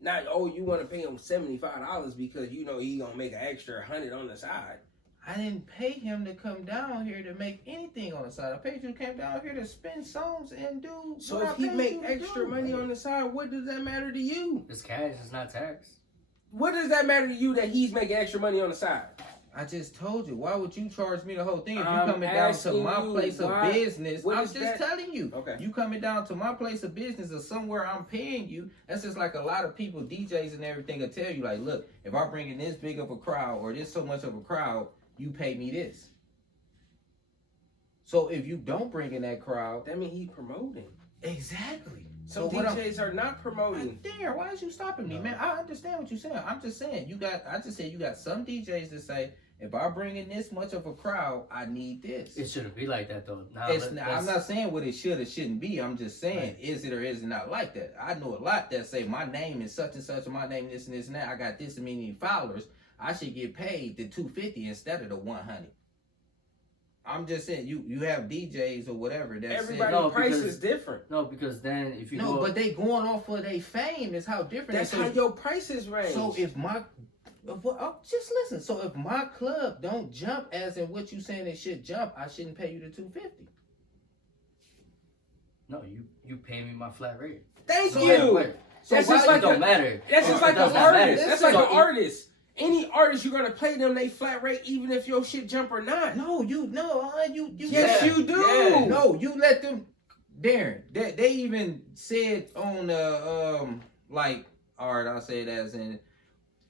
Not, oh, you want to pay him $75 because you know he gonna make an extra 100 on the side. I didn't pay him to come down here to make anything on the side. I paid you to come down here to spin songs and do. So if he make extra money on the side, what does that matter to you? It's cash. It's not tax. What does that matter to you that he's making extra money on the side? I just told you. Why would you charge me the whole thing? If you I'm coming down to my asking place you, of why? business, What I'm is just that? telling you. Okay. You coming down to my place of business or somewhere I'm paying you. That's just like a lot of people, DJs and everything, will tell you, like, look, if I'm bringing this big of a crowd or this so much of a crowd, you pay me this. So if you don't bring in that crowd, That means he's promoting. exactly. Some what DJs are not promoting. There, why is you stopping me, No. man? I understand what you're saying. I'm just saying I just said you got some DJs that say, if I bring in this much of a crowd, I need this. It shouldn't be like that though. Now, I'm not saying what it should or shouldn't be. I'm just saying, Right. is it or is it not like that? I know a lot that say my name is such and such, and my name this and this and that. I got this and many followers. I should get paid the $250 instead of the $100. I'm just saying, you have DJs or whatever that Everybody's No, price because- is different. No, because then if you no, go, but they going off for their fame is how different. That's So- how your prices range. So if my, just listen. So if my club don't jump, as in what you saying it should jump, I shouldn't pay you the $250. no, you pay me my flat rate. Thank So you. Wait, So that's why just you like don't don't- matter. That's just It like does an not artist. matter. That's like So an artist. Any artist, you're gonna pay them they flat rate even if your shit jump or not. No, you Yes, you do. Yeah. No, you let them, Darren. They even said on like, all right, I'll say it as in,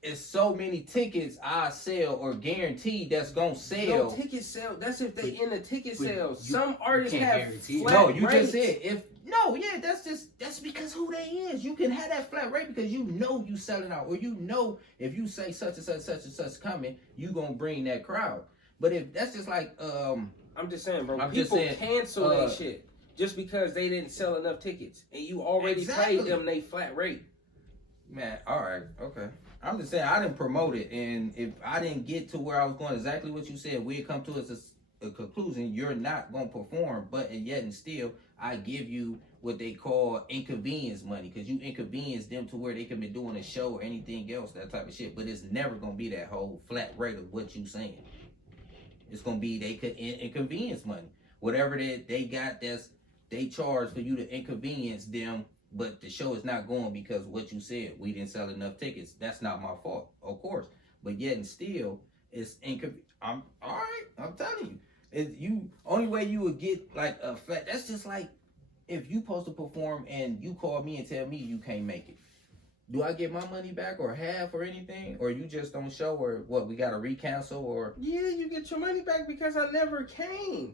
it's so many tickets I sell or guaranteed that's gonna sell. No ticket sale. That's if they in the ticket But sales. you- Some artists can't have guarantee it. flat No, you rates. just said that's because who they is. You can have that flat rate because you know you selling out, or you know if you say such and such coming, you gonna bring that crowd. But if that's just like I'm just saying, bro. I'm just People saying, cancel that shit just because they didn't sell enough tickets, and you already Exactly. paid them they flat rate. man, all right, okay. I'm just saying I didn't promote it, and if I didn't get to where I was going, exactly what you said, we'd come to a conclusion. You're not gonna perform, but and yet and still, I give you what they call inconvenience money, because you inconvenience them to where they can be doing a show or anything else, that type of shit. But it's never gonna be that whole flat rate of what you saying. It's gonna be they could inconvenience money, whatever they got. That's they charge for you to inconvenience them. But the show is not going because of what you said. We didn't sell enough tickets. That's not my fault, of course. But yet and still, it's I'm all right. I'm telling you, you only way you would get like a flat. That's just like if you supposed to perform and you call me and tell me you can't make it. Do I get my money back or half or anything, or you just don't show, or what? We got to recancel or? Yeah, you get your money back because I never came.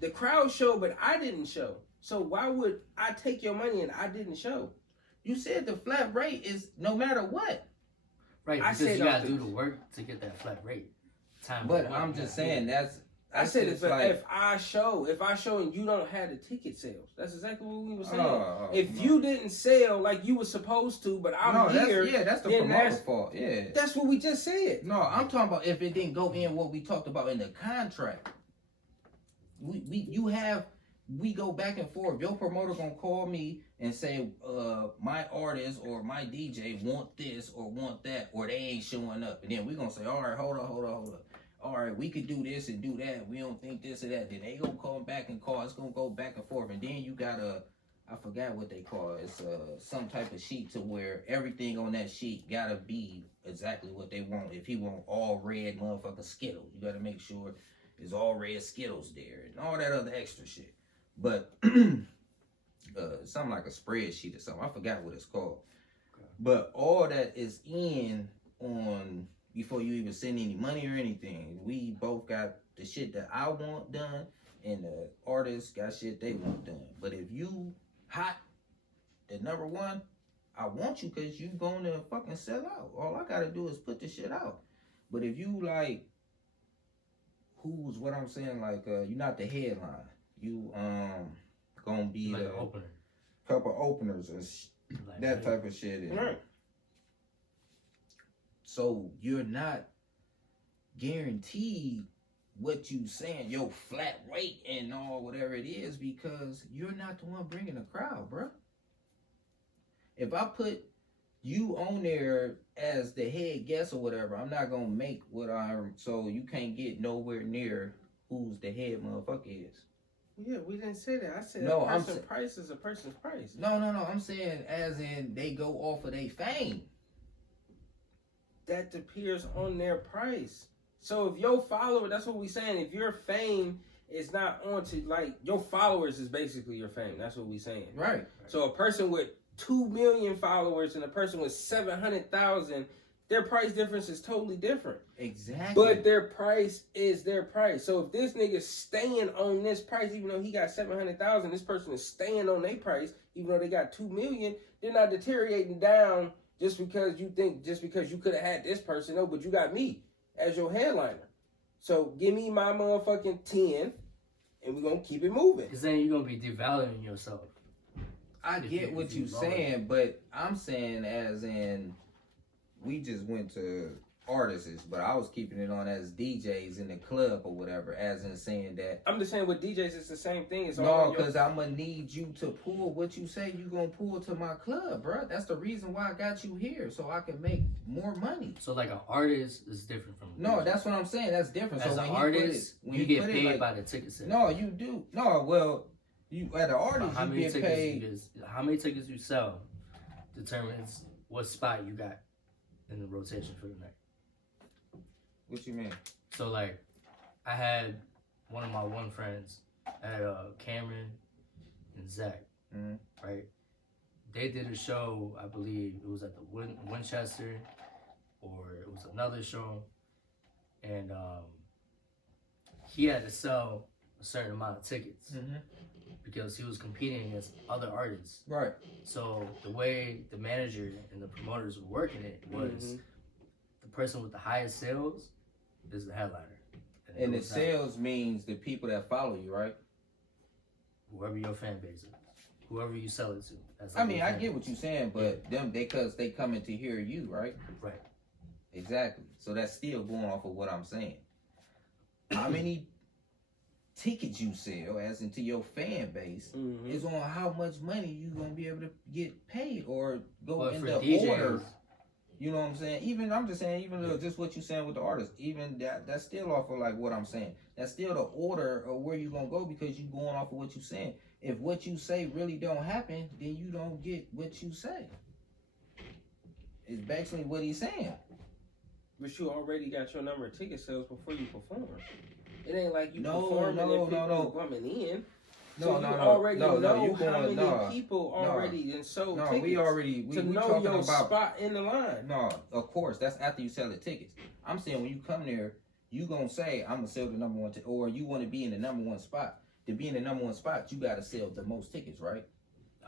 The crowd showed, but I didn't show. So why would I take your money and I didn't show? You said the flat rate is no matter what. Right, I because said you gotta off do the- the work to get that flat rate. Time. But and money, I'm you just gotta do saying it. I said just if I show and you don't have the ticket sales, that's exactly what we were saying. If no. you didn't sell like you were supposed to, but I'm here, that's the then promoter's that's- fault. Yeah. that's what we just said. No, I'm talking about if it didn't go in what we talked about in the contract. We go back and forth. Your promoter gonna call me and say, my artist or my DJ want this or want that, or they ain't showing up. And then we gonna say, all right, hold on. All right, we could do this and do that. We don't think this or that. Then they gonna call back and call. It's gonna go back and forth. And then you got I forgot what they call it. It's some type of sheet to where everything on that sheet gotta be exactly what they want. If he want all red motherfucking Skittles, you gotta make sure it's all red Skittles there and all that other extra shit. But something like a spreadsheet or something. I forgot what it's called. Okay. But all that is in on before you even send any money or anything. We both got the shit that I want done, and the artists got shit they want done. But if you hot, the number one, I want you because you gonna fucking sell out. All I gotta do is put the shit out. But if you like, who's what I'm saying, like you're not the headline. You gonna be like a an opener. couple openers and Like, that type of shit. Right. So you're not guaranteed what you saying, your flat rate and all whatever it is, because you're not the one bringing the crowd, bro. If I put you on there as the head guest or whatever, I'm not gonna make what so you can't get nowhere near who's the head motherfucker is. Yeah, we didn't say that. I said No, a person's price is a person's price. No. I'm saying as in they go off of their fame. That appears on their price. So if your follower, that's what we saying. If your fame is not onto, like, your followers is basically your fame. That's what we saying. Right. So a person with 2 million followers and a person with 700,000, their price difference is totally different. Exactly. But their price is their price. So if this nigga's staying on this price, even though he got 700,000, this person is staying on their price, even though they got 2 million, they're not deteriorating down just because you could have had this person. No, but you got me as your headliner. So give me my motherfucking 10 and we're going to keep it moving. Because then you're going to be devaluing yourself. I get what you're saying, but I'm saying as in, we just went to artists, but I was keeping it on as DJs in the club or whatever, as in saying that. I'm just saying with DJs, it's the same thing. It's no, because I'm going to need you to pull what you say you going to pull to my club, bro. That's the reason why I got you here, so I can make more money. So like an artist is different from no, DJ. That's what I'm saying. That's different. As so an artist, you get paid by the ticket sales. No, you do. No, well, you at an artist, you get paid. How many tickets you sell determines what spot you got in the rotation for the night. What you mean? So like, I had one of my friends, Cameron and Zach, right? They did a show, I believe it was at the Winchester, or it was another show, and he had to sell a certain amount of tickets because he was competing against other artists. Right. So the way the manager and the promoters were working it was the person with the highest sales is the headliner. And the sales means the people that follow you, right? Whoever your fan base is. Whoever you sell it to. I mean, I get what you're saying, but them, because they coming to hear you, right? Right. Exactly. So that's still going off of what I'm saying. How many tickets you sell, as into your fan base, is on how much money you gonna be able to get paid or go in the DJs, order. You know what I'm saying? Even I'm just saying, even though just what you saying with the artist, even that's still off of like what I'm saying. That's still the order of where you gonna go because you going off of what you saying. If what you say really don't happen, then you don't get what you say. It's basically what he's saying. But you already got your number of ticket sales before you perform. It ain't like you performing and people coming in. So you already know how many people already and sold tickets. We know your spot in the line. No, of course, that's after you sell the tickets. I'm saying when you come there, you gonna say I'm gonna sell the number one, or you want to be in the number one spot. To be in the number one spot, you gotta sell the most tickets, right?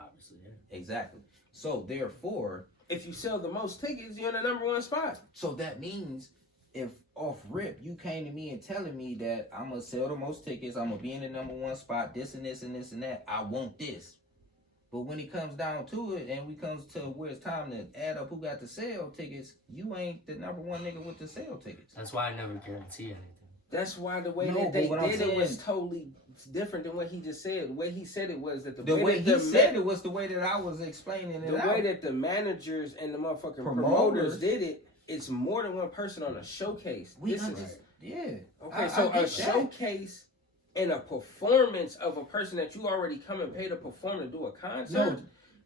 Obviously, yeah. Exactly. So therefore, if you sell the most tickets, you're in the number one spot. So that means, if off rip you came to me and telling me that I'm gonna sell the most tickets, I'm gonna be in the number one spot, this and this and this and that, I want this. But when it comes down to it, and we comes to where it's time to add up who got the sale tickets, you ain't the number one nigga with the sale tickets. That's why I never guarantee anything. That's why the way that they did it was totally different than what he just said. The way he said it was that the way he said it was the way that I was explaining it. The way that the managers and the motherfucking promoters did it, it's more than one person on a showcase. Yeah. Okay, so a showcase and a performance of a person that you already come and pay to perform to do a concert.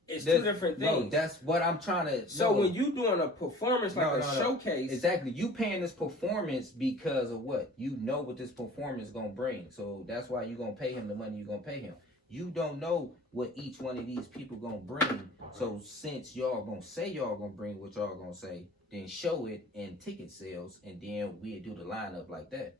It's two different things. No, that's what I'm trying to. So when you doing a performance showcase, exactly, you paying this performance because of what you know what this performance gonna bring. So that's why you gonna pay him the money you gonna pay him. You don't know what each one of these people gonna bring. So since y'all gonna say y'all gonna bring what y'all gonna say, then show it in ticket sales, and then we do the lineup like that.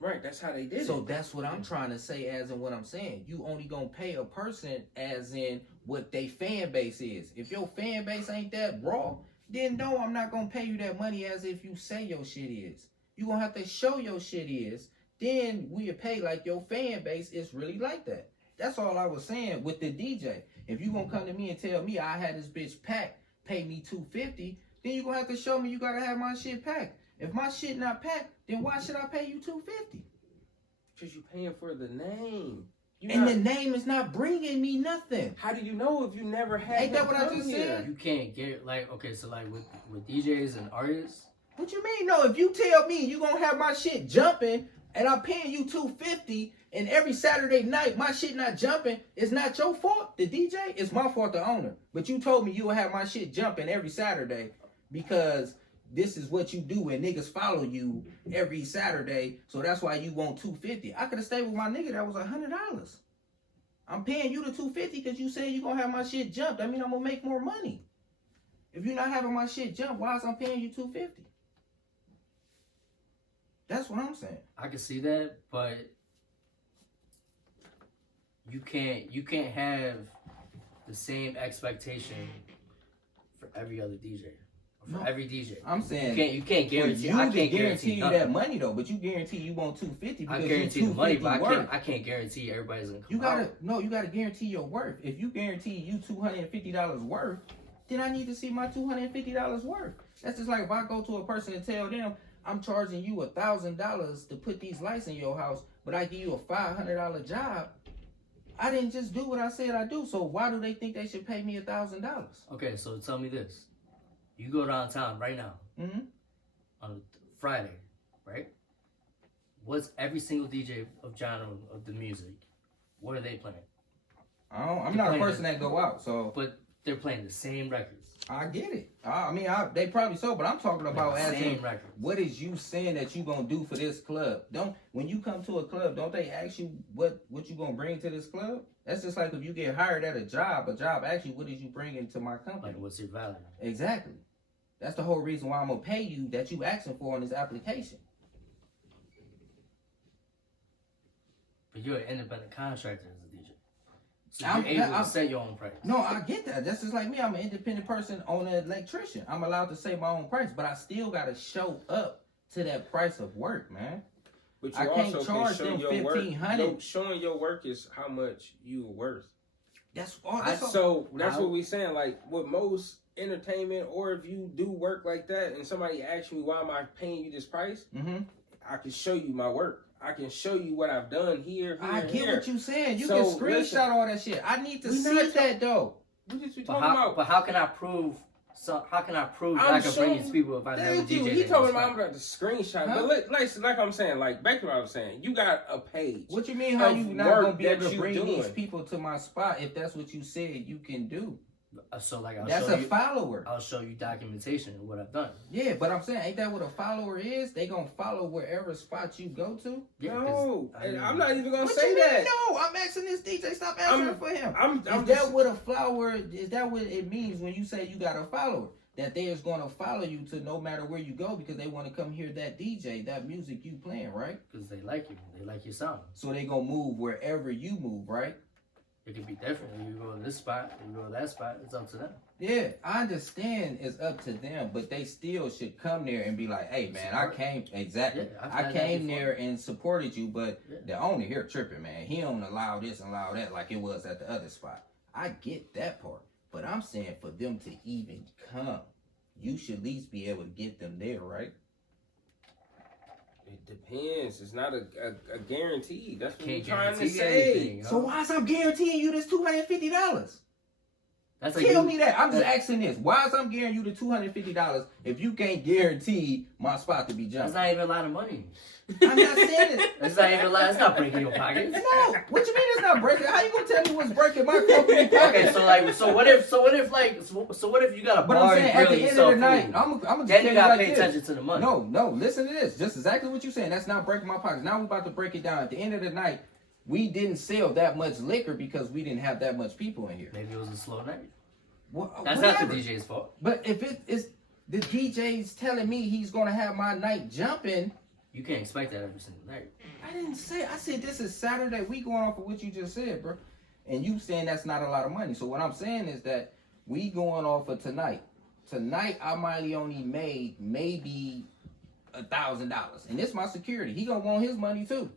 Right, that's how they did it. So that's what I'm trying to say, as in what I'm saying. You only gonna pay a person as in what they fan base is. If your fan base ain't that raw, then no, I'm not gonna pay you that money as if you say your shit is. You gonna have to show your shit is. Then we'll pay like your fan base is really like that. That's all I was saying with the DJ. If you gonna come to me and tell me I had this bitch packed, pay me $250, then you gonna have to show me you gotta have my shit packed. If my shit not packed, then why should I pay you $250? Because you paying for the name. The name is not bringing me nothing. How do you know if you never had? Ain't that what I just said? You can't get like okay, so like with DJs and artists. What you mean? No, if you tell me you gonna have my shit jumping and I'm paying you $250 and every Saturday night my shit not jumping, it's not your fault. The DJ, it's my fault, the owner. But you told me you will have my shit jumping every Saturday because this is what you do and niggas follow you every Saturday, so that's why you want $250. I could have stayed with my nigga that was $100. I'm paying you the $250 because you said you gonna have my shit jump. That mean I'm gonna make more money. If you're not having my shit jump, why is I'm paying you $250? That's what I'm saying. I can see that, but you can't have the same expectation for every other DJ. For every DJ. I'm saying you can't guarantee. I can't guarantee you nothing. that money though, but you guarantee you want $250 because I guarantee the money, but worth. I can't guarantee everybody's gonna come You gotta out. you gotta guarantee your worth. If you guarantee you $250 worth, then I need to see my $250 worth. That's just like if I go to a person and tell them I'm charging you $1,000 to put these lights in your house, but I give you a $500 job. I didn't just do what I said I do, so why do they think they should pay me $1,000? Okay, so tell me this: you go downtown right now on a Friday, right? What's every single DJ of genre of the music? What are they playing? I'm not a person that go out, so. But they're playing the same records. I get it. I mean, they probably so, but I'm talking about as in, records. what is you saying that you gonna do for this club? When you come to a club, don't they ask you what you gonna bring to this club? That's just like if you get hired at a job asks you what did you bring into my company? Like what's your value? Exactly. That's the whole reason why I'm gonna pay you that you asking for on this application. But you're an independent contractor as a DJ. So you're able to set your own price. No, I get that. That's just like me. I'm an independent person on an electrician. I'm allowed to say my own price, but I still gotta show up to that price of work, man. But you I can't also charge can show them your work. $1,500. Showing your work is how much you are worth. That's all. So that's what we saying. Like with most entertainment, or if you do work like that, and somebody asks me why am I paying you this price, I can show you my work. I can show you what I've done here. I get what you saying. You So, can screenshot all that shit. I need to see that though. What did you But talking about? But how can I prove? So how can I prove that I can bring these people if I never Thank you. DJ? He talking about I'm about to screenshot. Huh? But like I'm saying, like back to what I was saying, you got a page. What you mean? How you not gonna be able to bring doing. these people to my spot if that's what you said you can do? So like That's a follower. I'll show you documentation of what I've done. Yeah, but I'm saying, ain't that what a follower is? They gonna follow wherever spot you go to? Yeah, No, I'm not even gonna What say you mean, that. no, I'm asking this DJ. Stop answering for him. I'm Is that what a follower? Is that what it means when you say you got a follower? That they is gonna follow you to no matter where you go because they want to come hear that DJ, that music you playing, right? Because they like you. They like your sound. So they gonna move wherever you move, right? It could be different. You go to this spot, you go to that spot. It's up to them. Yeah, I understand it's up to them, but they still should come there and be like, hey, man, I came, exactly. Yeah, I came there and supported you, but the owner here tripping, man. He don't allow this and allow that like it was at the other spot. I get that part, but I'm saying for them to even come, you should at least be able to get them there, right? It depends. It's not a guarantee. That's what Can't you're trying to guarantee say. anything. So why is I'm guaranteeing you this $250? That's like Tell me that. I'm just asking this. Why is I'm guaranteeing you the $250 if you can't guarantee my spot to be jumping? That's not even a lot of money. I'm not saying it. That's not even a lot. That's not breaking your pockets. No. What you mean it's not breaking? How you gonna tell me what's breaking my company pocket? Okay, so what if you got a But bar I'm saying and at grill the end yourself of the night, food? I'm just Then you gotta like pay this. attention to the money. No, listen to this. Just exactly what you're saying. That's not breaking my pockets. Now we're about to break it down. At the end of the night, we didn't sell that much liquor because we didn't have that much people in here. Maybe it was a slow night. That's That's not the DJ's fault. But if it's the DJ's telling me he's gonna have my night jumping, You can't expect that every single night. I didn't say. I said this is Saturday. We going off of what you just said, bro. And you saying that's not a lot of money. So what I'm saying is that we going off of tonight. Tonight I might only made maybe $1,000, and this my security. He gonna want his money too.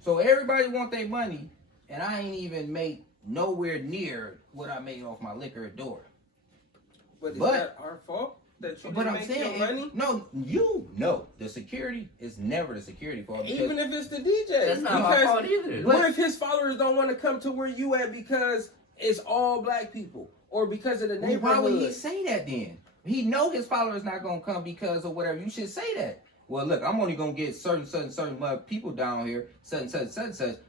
So everybody want their money, and I ain't even make nowhere near what I made off my liquor door. But is But- that our fault? That you But didn't I'm make saying, your money? no, the security is never the security fault. Even if it's the DJ. That's not my fault either. What if his followers don't want to come to where you at because it's all black people? Or because of the Well, neighborhood? why would he say that then? He know his followers not gonna come because of whatever. You should say that. Well, look, I'm only gonna get certain people down here, such,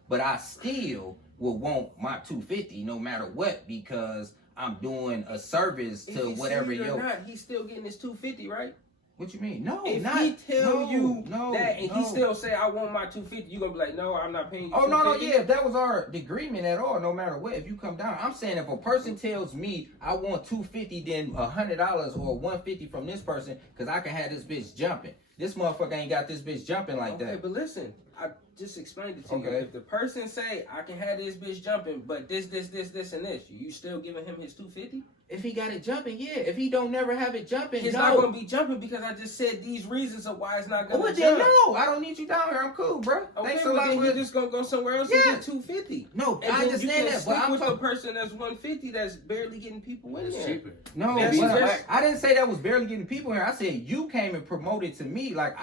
but I still will want my 250 no matter what because I'm doing a service If to he whatever see it or your. not, he's still getting his 250, right? What you mean? No, If not. he tell you no, that and no. he still say I want my 250, you gonna be like, no, I'm not paying you. Oh no, 250. yeah, if that was our agreement at all, no matter what, if you come down, I'm saying if a person tells me I want 250, then $100 or 150 from this person, cause I can have this bitch jumping. This motherfucker ain't got this bitch jumping like Okay, that. but listen, I just explained it to you. Okay. If the person say I can have this bitch jumping, but this, and this, you still giving him his 250? If he got it jumping, yeah. If he don't never have it jumping, It's no. not gonna be jumping because I just said these reasons of why it's not gonna Well, jump. then no, I don't need you down here. I'm cool, bro. Okay, Thanks a well lot then for you just gonna go somewhere else and Yeah. get 250. No, And I then understand you can that, stick but I'm with the talking. person that's 150 that's barely getting people in It's there. cheaper. No, That's but just- I didn't say that was barely getting people here. I said you came and promoted to me. Like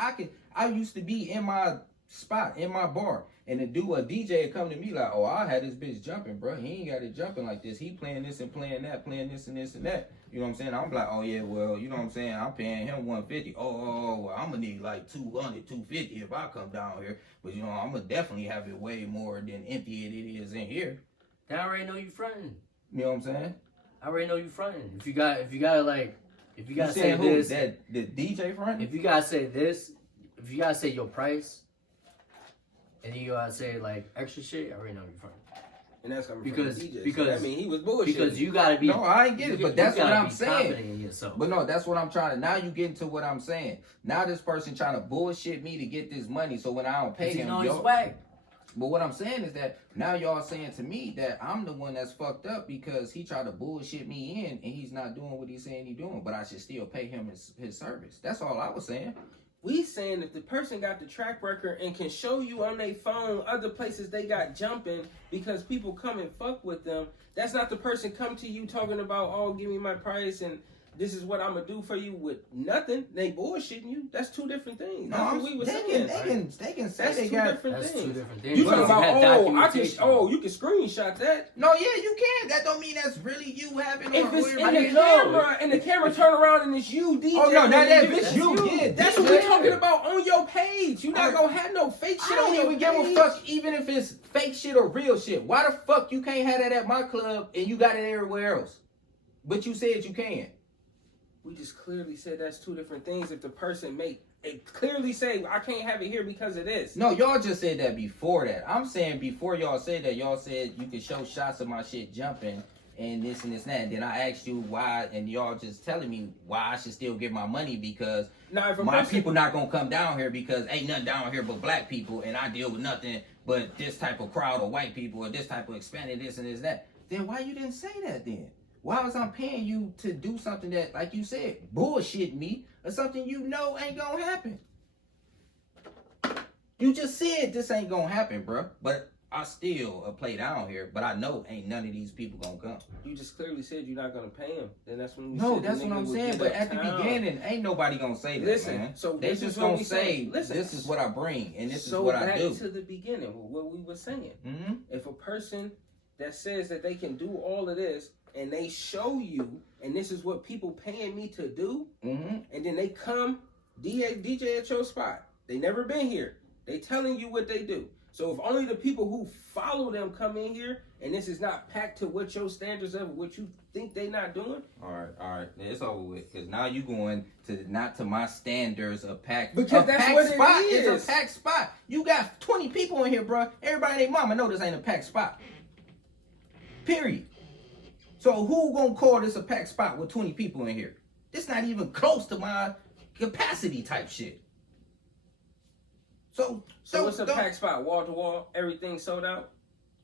I used to be in my spot, in my bar, and a DJ would come to me like, oh, I had this bitch jumping, bro. He ain't got it jumping like this. He playing this and playing that, playing this and this and that. You know what I'm saying? I'm like, oh yeah, well, you know what I'm saying? I'm paying him 150. Well, I'm gonna need like 200, 250 if I come down here. But you know, I'm gonna definitely have it way more than empty it is in here. They already know you fronting. You know what I'm saying? I already know you fronting. If you gotta say saying who? this, That the DJ front? if you gotta say this, if you gotta say your price, and then you gotta say like extra shit, I already know you fronting. And that's coming Because- from the DJ. because- so that mean he was bullshit. Because you gotta be. No, I ain't get it, but that's you what gotta I'm be saying. confident in yourself. But no, that's what I'm trying to. Now you get into what I'm saying. Now this person trying to bullshit me to get this money. So when I don't pay you him, know he's yo. whack. But what I'm saying is that now y'all saying to me that I'm the one that's fucked up because he tried to bullshit me in and he's not doing what he's saying he's doing. But I should still pay him his service. That's all I was saying. we saying if the person got the track record and can show you on their phone other places they got jumping because people come and fuck with them, that's not the person come to you talking about, oh, give me my price and this is what I'm gonna do for you with nothing. They bullshitting you. That's two different things. No, That's what we was they saying. can say That's they two got. different That's things. two different things. You Because talking had about, documentation. you can screenshot that. No, yeah, you can. That don't mean that's really you having. If or it's everybody in the else. camera and the camera turn around and it's you, DJ. Oh no, and that then bitch that's you. Yeah, That's DJ. what we're talking about on your page. You're not I- gonna have no fake shit I on don't your even give a page. fuck even if it's fake shit or real shit. Why the fuck you can't have that at my club and you got it everywhere else? But you said you can. We just clearly said that's two different things. If the person clearly say I can't have it here because of this. No, y'all just said that before that. I'm saying before y'all said that, y'all said you could show shots of my shit jumping and this and that. And then I asked you why, and y'all just telling me why I should still get my money because Now, if a my person, people not gonna come down here because ain't nothing down here but black people, and I deal with nothing but this type of crowd of white people or this type of expanded this and this that. Then why you didn't say that then? Why was I paying you to do something that, like you said, bullshit me or something you know ain't gonna happen? You just said this ain't gonna happen, bruh. But I still play down here, but I know ain't none of these people gonna come. you just clearly said you're not gonna pay him. Then that's when we No, said the that's what nigga I'm would saying. get But at the uptown. beginning, ain't nobody gonna say that, Listen, man. so They this just is what gonna we say, saying. Listen, this is what I bring, and this is so what I back do. to the beginning, what we were saying. Mm-hmm. If a person that says that they can do all of this and they show you, and this is what people paying me to do, Mm-hmm. and then they come DJ at your spot. They never been here. They telling you what they do. So if only the people who follow them come in here, and this is not packed to what your standards of what you think they not doing. All right, it's over with. Because now you going to not to my standards of pack. Because a that's packed what it spot is. It's a packed spot. You got 20 people in here, bro. Everybody and their mama know this ain't a packed spot. Period. So who gonna call this a packed spot with 20 people in here? This not even close to my capacity type shit. So What's a packed spot? Wall to wall, everything sold out,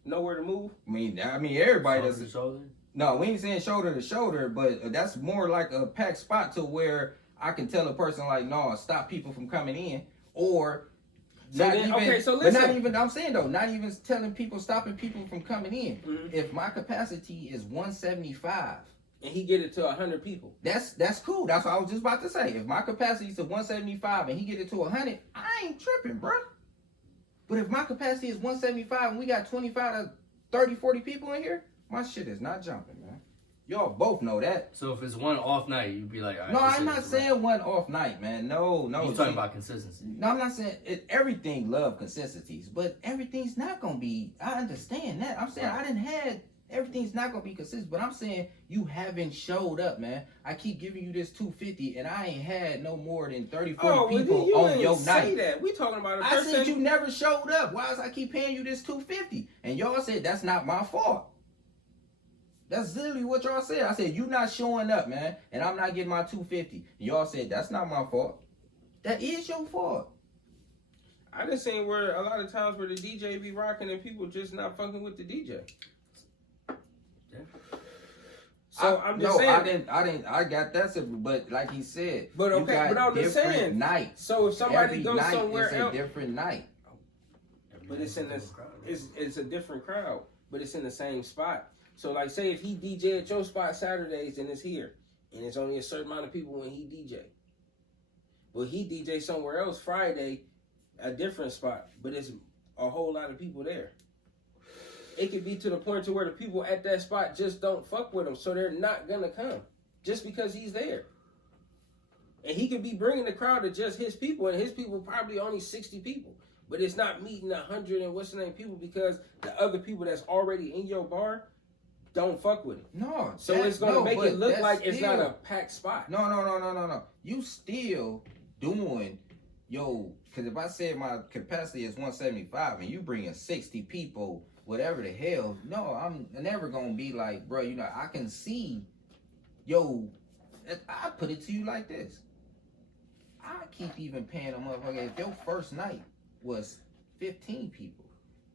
nowhere to move. I mean everybody Shoulder does. to shoulder. No, we ain't saying shoulder to shoulder, but that's more like a packed spot to where I can tell a person like, no, stop people from coming in, or So not then- even. okay, so but not listen. even. I'm saying though, not even telling people stopping people from coming in. Mhm. If my capacity is 175 and he get it to 100 people. That's cool. That's what I was just about to say. If my capacity is to 175 and he get it to 100, I ain't tripping, bro. But if my capacity is 175 and we got 25 to 30, 40 people in here, my shit is not jumping, man. Y'all both know that. So if it's one off night, you'd be like, all right, No, I'm not saying one off night, man. No. You're talking about consistency. No, I'm not saying everything love consistencies, but everything's not gonna be. I understand that. I'm saying I didn't have everything's not gonna be consistent, but I'm saying you haven't showed up, man. I keep giving you this 250, and I ain't had no more than 30, 40 people on your night. That. We talking about a I person. said you never showed up. Why is I keep paying you this 250? And y'all said that's not my fault. That's literally what y'all said. I said you not showing up, man, and I'm not getting my 250. And y'all said that's not my fault. That is your fault. I just seen where a lot of times where the DJ be rocking and people just not fucking with the DJ. Yeah. So I'm just saying. I got that simple, but like he said, But okay, you got but I'm just different saying. nights. So if somebody Every goes night somewhere is a else, different night. but it's in this, it's a different crowd, but it's in the same spot. So like, say if he DJ at your spot Saturdays and it's here, and it's only a certain amount of people when he DJ. Well, he DJ somewhere else Friday, a different spot, but it's a whole lot of people there. It could be to the point to where the people at that spot just don't fuck with him, so they're not gonna come just because he's there. And he could be bringing the crowd to just his people, and his people probably only 60 people, but it's not meeting 100 and what's the name people because the other people that's already in your bar don't fuck with it. No, So it's gonna make it look like it's not a packed spot. No. You still doing because if I said my capacity is 175 and you bringing 60 people, whatever the hell, no, I'm never gonna be like, bro, I can see, I put it to you like this. I keep even paying a motherfucker. If your first night was 15 people,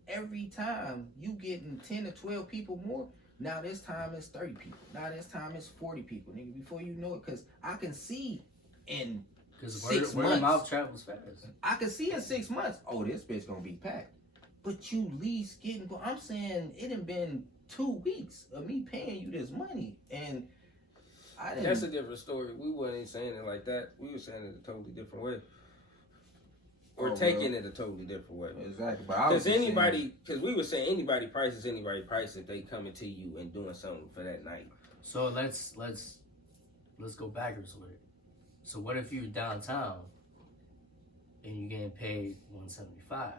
every time you getting 10 to 12 people more, now this time it's 30 people. Now this time it's 40 people, nigga, before you know it, because I can see in 6 word of mouth months. travels fast. I can see in 6 months, oh, this bitch gonna be packed. But you least getting, I'm saying it done been 2 weeks of me paying you this money, and I didn't. That's a different story. We wasn't saying it like that. We were saying it a totally different way. Or taking it a totally different way. Exactly. Because we were saying anybody price is anybody price if they coming to you and doing something for that night. So let's go backwards with it. So what if you're downtown and you're getting paid 175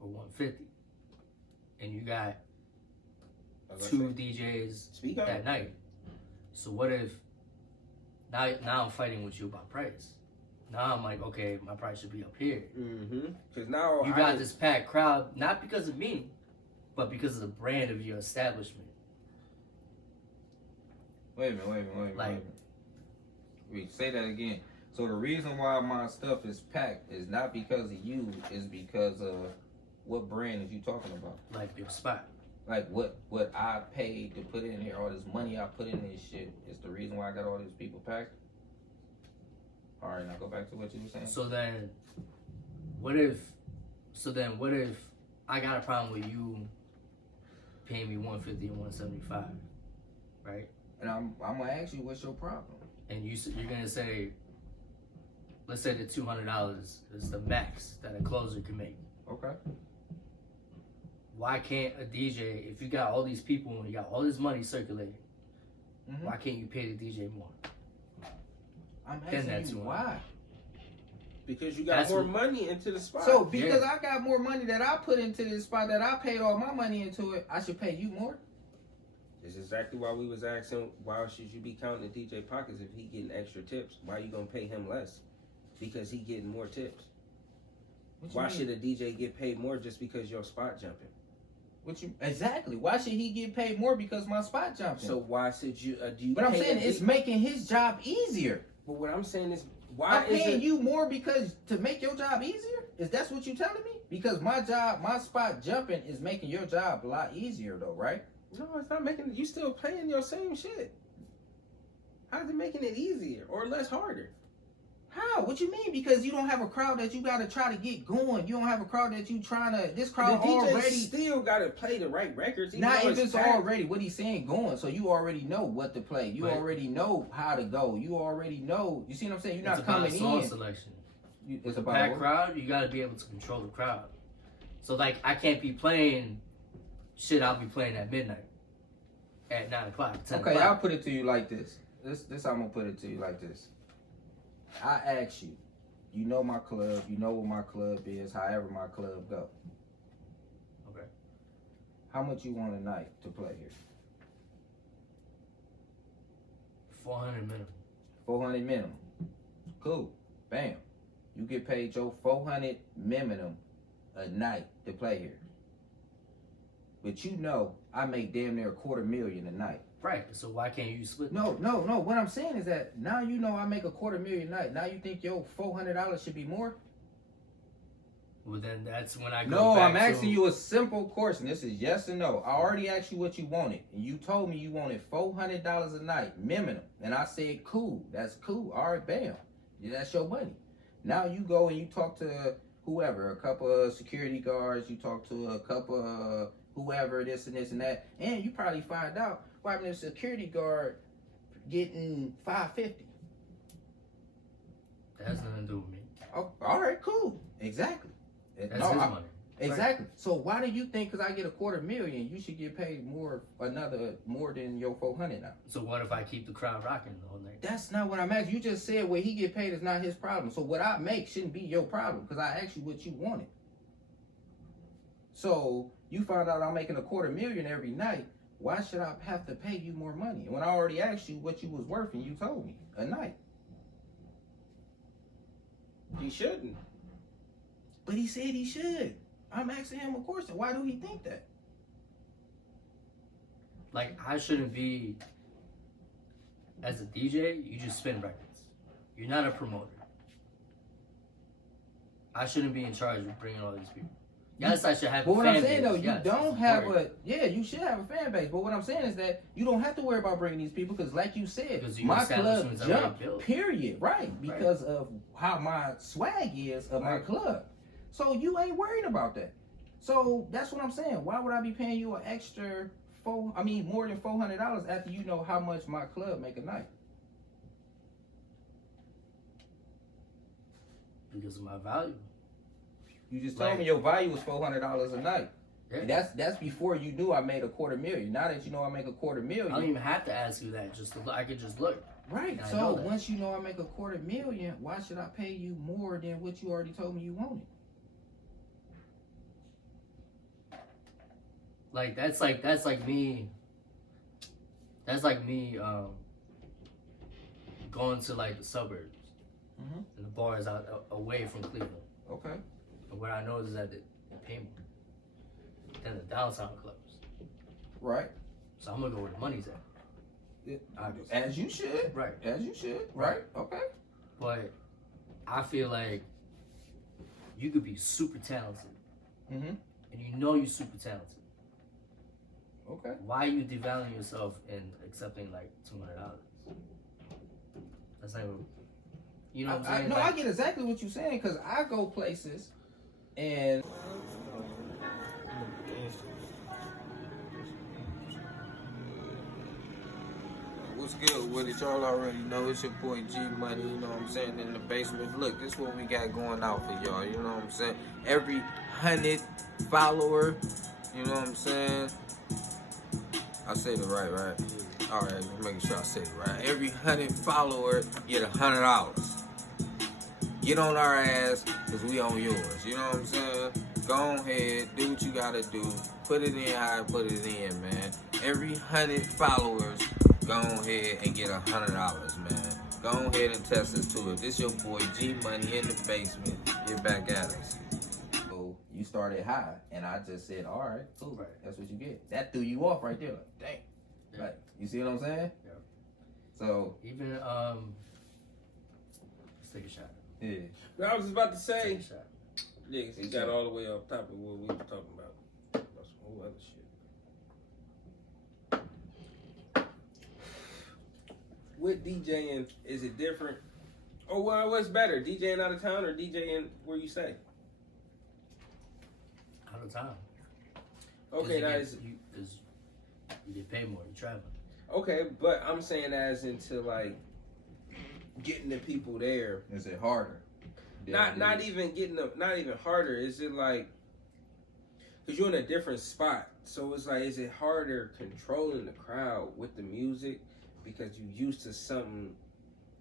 or 150 and you got 2 DJs that night? So what if now I'm fighting with you about price? Now I'm like, okay, my price should be up here. Mm-hmm. Because now you got this packed crowd, not because of me, but because of the brand of your establishment. Wait a minute. Wait, say that again. So the reason why my stuff is packed is not because of you, it's because of what brand is you talking about? Like your spot. Like what I paid to put in here, all this money I put in this shit is the reason why I got all these people packed? All right, now go back to what you were saying. So then, what if I got a problem with you paying me 150 and 175, right? And I'm gonna ask you, what's your problem? And you're gonna say, let's say the $200 is the max that a closer can make. Okay. Why can't a DJ, if you got all these people and you got all this money circulating, why can't you pay the DJ more? I'm asking you why. Because you got more money into the spot. So because I got more money that I put into this spot, that I paid all my money into it, I should pay you more? It's exactly why we was asking, why should you be counting the DJ pockets if he getting extra tips? Why you gonna pay him less? Because he getting more tips. Why should a DJ get paid more just because your spot jumping? Exactly. Why should he get paid more because my spot jumping? So why should you? But I'm saying it's making his job easier. But what I'm saying is, why I'm paying you more because to make your job easier? Is that what you telling me? Because my spot jumping is making your job a lot easier though, right? No, it's not making it. You still paying your same shit. How's it making it easier or less harder? How? What you mean? Because you don't have a crowd that you gotta try to get going. You don't have a crowd that you trying to. This The crowd DJ already. still gotta play the right records. even Not though if it's packed. already what he's saying going, so you already know what to play. You Right. already know how to go. You already know. You see what I'm saying? You're not It's about coming song in. selection. It's With a about packed what? crowd, you gotta be able to control the crowd. So like, I can't be playing shit I'll be playing at midnight, at 9 o'clock, 10 Okay, o'clock. I'll put it to you like this. This I'm gonna put it to you like this. I ask you, you know my club, you know what my club is, however my club go. Okay. How much you want a night to play here? 400 minimum. 400 minimum. Cool. Bam. You get paid your 400 minimum a night to play here. But you know I make damn near $250,000 a night. Right. So why can't you split? No. What I'm saying is that now you know I make $250,000 a night. Now you think your $400 should be more? Well, then that's when I go No, back I'm asking to, you a simple question. This is yes or no. I already asked you what you wanted, and you told me you wanted $400 a night minimum, and I said cool. That's cool. All right, bam. Yeah, that's your money. Now you go and you talk to whoever, a couple of security guards. You talk to a couple of whoever, this and this and that, and you probably find out why the security guard getting $550. that has nothing to do with me. Oh, all right, cool. Exactly. That's No, his I- money. Exactly. So why do you think because I get $250,000, you should get paid more than your 400 now? So what if I keep the crowd rocking the whole night? That's not what I'm asking. You just said what he get paid is not his problem. So what I make shouldn't be your problem because I asked you what you wanted. So you found out I'm making $250,000 every night. Why should I have to pay you more money when I already asked you what you was worth and you told me a night? He shouldn't. But he said he should. I'm asking him a question. Why do he think that? Like, I shouldn't be, as a DJ, you just spin records. You're not a promoter. I shouldn't be in charge of bringing all these people. Yes, I should have But a what fan I'm saying base. though, you Yes, don't it's have important. you should have a fan base. But what I'm saying is that you don't have to worry about bringing these people because, like you said, Because you my establish club who's already jumped. built. Period. Right, because of how my swag is of my Right. club. So you ain't worried about that. So that's what I'm saying. Why would I be paying you an extra more than $400 after you know how much my club make a night? Because of my value. You just told Like- me your value was $400 a night. Yeah. And that's before you knew I made $250,000. Now that you know I make I don't $250,000. even have to ask you that. Just to look, I could just look. Right. I So know that. once you know I make $250,000, why should I pay you more than what you already told me you wanted? Like that's like me. That's like me going to like the suburbs Mhm. and the bars out away from Cleveland. Okay. And what I know is that they pay more than the downtown clubs. Right. So I'm gonna go where the money's at. Yeah. Obviously. As you should. Right. As you should. Right. Okay. But I feel like you could be super talented, Mhm. and you know you're super talented. Okay. Why are you devaluing yourself and accepting like $200? That's not even, you know what I'm saying? No, Like, I get exactly what you're saying because I go places and What's good with it? Y'all already know it's your boy GMoney, you know what I'm saying, in the basement. Look, this is what we got going out for y'all, you know what I'm saying? Every 100 follower, you know what I'm saying? I said it right? Alright, just making sure I said it right. Every 100 follower get $100. Get on our ass, cause we on yours, you know what I'm saying? Go ahead, do what you gotta do. Put it in how I put it in, man. Every 100 followers, go ahead and get $100, man. Go ahead and test us to it. This your boy GMoney in the basement. Get back at us. so you started high and I just said, all right, cool. Right. That's what you get. That threw you off right there. Like, dang. Yeah. Like, you see what I'm saying? Yeah. So, even let's take a shot. yeah. But I was just about to Take say, a shot. yeah, 'cause he got all the way off top of what we were talking about. That's some whole other shit. With DJing, is it different? Oh, well, what's better, DJing out of town or DJing where you stay? Out of town. Okay, because you get paid more. You traveling. Okay, but I'm saying as into like getting the people there. Is it harder? Not even getting them. Not even harder. Is it like? Because you're in a different spot, so it's like, is it harder controlling the crowd with the music because you used to something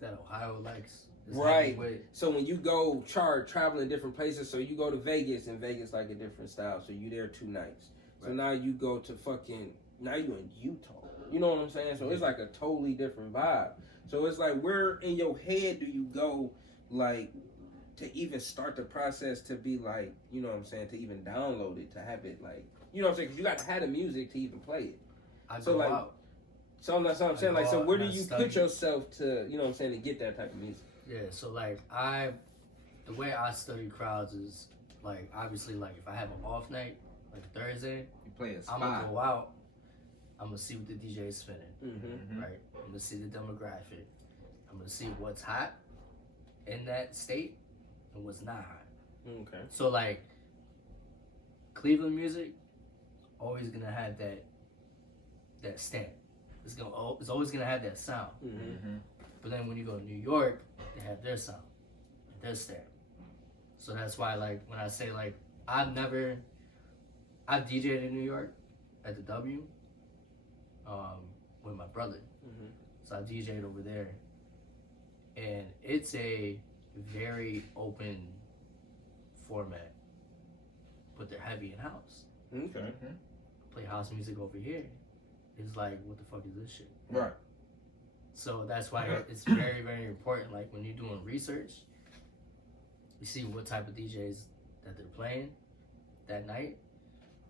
that Ohio likes? Right. So when you go traveling different places, so you go to Vegas, and Vegas like a different style, so you there 2 nights. So Right. now you go to now you in Utah. You know what I'm saying? So it's like a totally different vibe. So it's like, where in your head do you go, like, to even start the process to be like, you know what I'm saying, to even download it, to have it like, you know what I'm saying, because you got to have the music to even play it. So like, out. So that's what I'm saying. Like, so where do you study. put yourself to, you know what I'm saying, to get that type of music? Yeah, so like the way I study crowds is like, obviously, like if I have an off night, like Thursday, You play a spot. I'm gonna go out. I'm gonna see what the DJ is spinning, Mm-hmm. right? I'm gonna see the demographic. I'm gonna see what's hot in that state and what's not hot. Okay. So like Cleveland music, always gonna have that stamp. It's always gonna have that sound. Mm-hmm. But then when you go to New York, they have their sound, their stamp. So that's why, like, when I say, like, I've DJed in New York at the W with my brother. Mm-hmm. So I DJed over there. And it's a very open format, but they're heavy in house. Okay. Play house music over here. It's like, what the fuck is this shit? Right. So that's why it's very, very important. Like when you're doing research, you see what type of DJs that they're playing that night.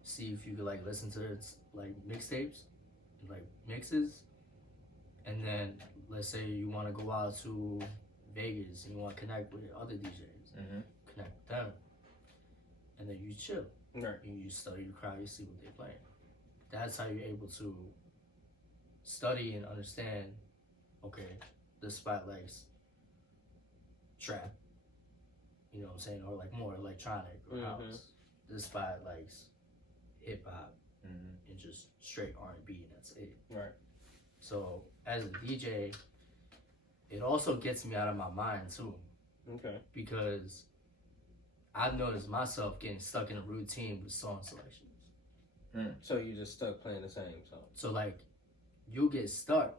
See if you could like listen to its like mixtapes, like mixes, and then let's say you want to go out to Vegas and you want to connect with other DJs, connect with them, and then you chill. Right. You study the crowd, you see what they're playing. That's how you're able to study and understand. Okay, this spot likes trap, you know what I'm saying, or like more electronic or house. This spot likes hip hop and just straight R&B, and that's it. Right. So as a DJ, it also gets me out of my mind too, Okay. because I've noticed myself getting stuck in a routine with song selections. So you just stuck playing the same song. So like, you'll get stuck,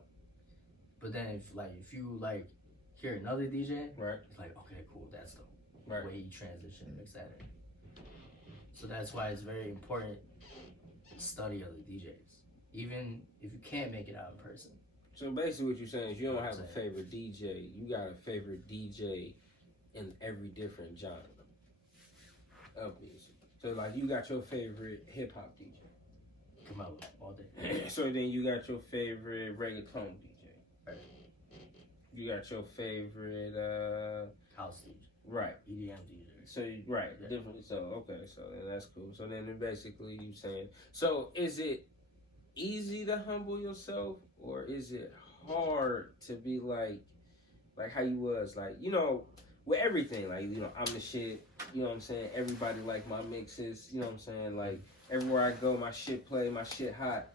but then if you like hear another DJ, Right. it's like, okay, cool, that's the Right. way you transition and mix that in. So that's why it's very important to study other DJs, even if you can't make it out in person. So basically what you're saying is you don't have a Saying. favorite DJ. You got a favorite DJ in every different genre of music. So like you got your favorite hip hop DJ. Come out all day. So then you got your favorite reggaeton DJ. Right. You got your favorite House DJ, right. EDM DJ. So right, Yeah. different. So okay, so then that's cool. So then basically you saying, so is it easy to humble yourself, or is it hard to be like how you was, like, you know, with everything, like, you know, I'm the shit, you know what I'm saying, everybody like my mixes, you know what I'm saying, like everywhere I go my shit play, my shit hot,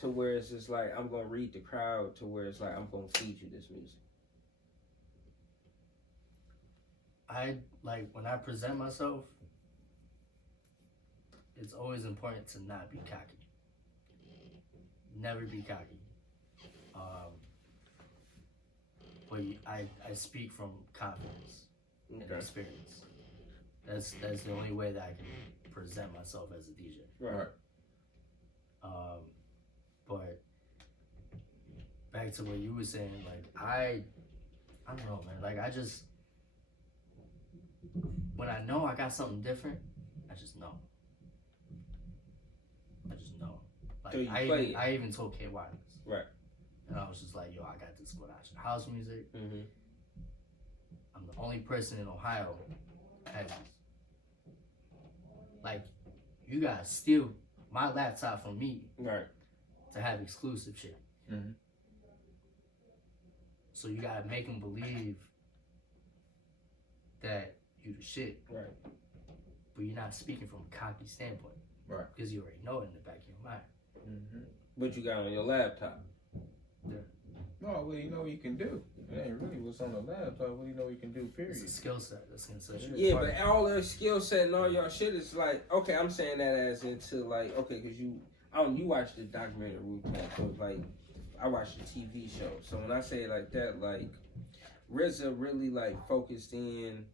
to where it's just like I'm gonna read the crowd, to where it's like I'm gonna feed you this music. I like when I present myself, it's always important to not be cocky. Never be cocky. But I speak from confidence and Okay. experience. That's the only way that I can present myself as a DJ. Right. But back to what you were saying, like I don't know, man. Like I just, when I know I got something different, I just know. Like So you play it. I even told KY this. Right. And I was just like, yo, I got this Squad house music. Mm-hmm. I'm the only person in Ohio that has this. Like, you gotta steal my laptop from me Right. to have exclusive shit. Mhm. So you gotta make them believe that you the shit. Right. But you're not speaking from a cocky standpoint. Right. Because you already know it in the back of your mind. Mm-hmm. What you got on your laptop? No, what do you know you can do? It ain't really what's on the laptop. What do you know you can do, period? It's a skill set that's gonna set you Yeah, apart. but all their skill set and all y'all shit is like, okay, I'm saying that as into like, okay, because you watched the documentary Rooftop, so it's like, I watched the TV show. So when I say it like that, like, RZA really like focused in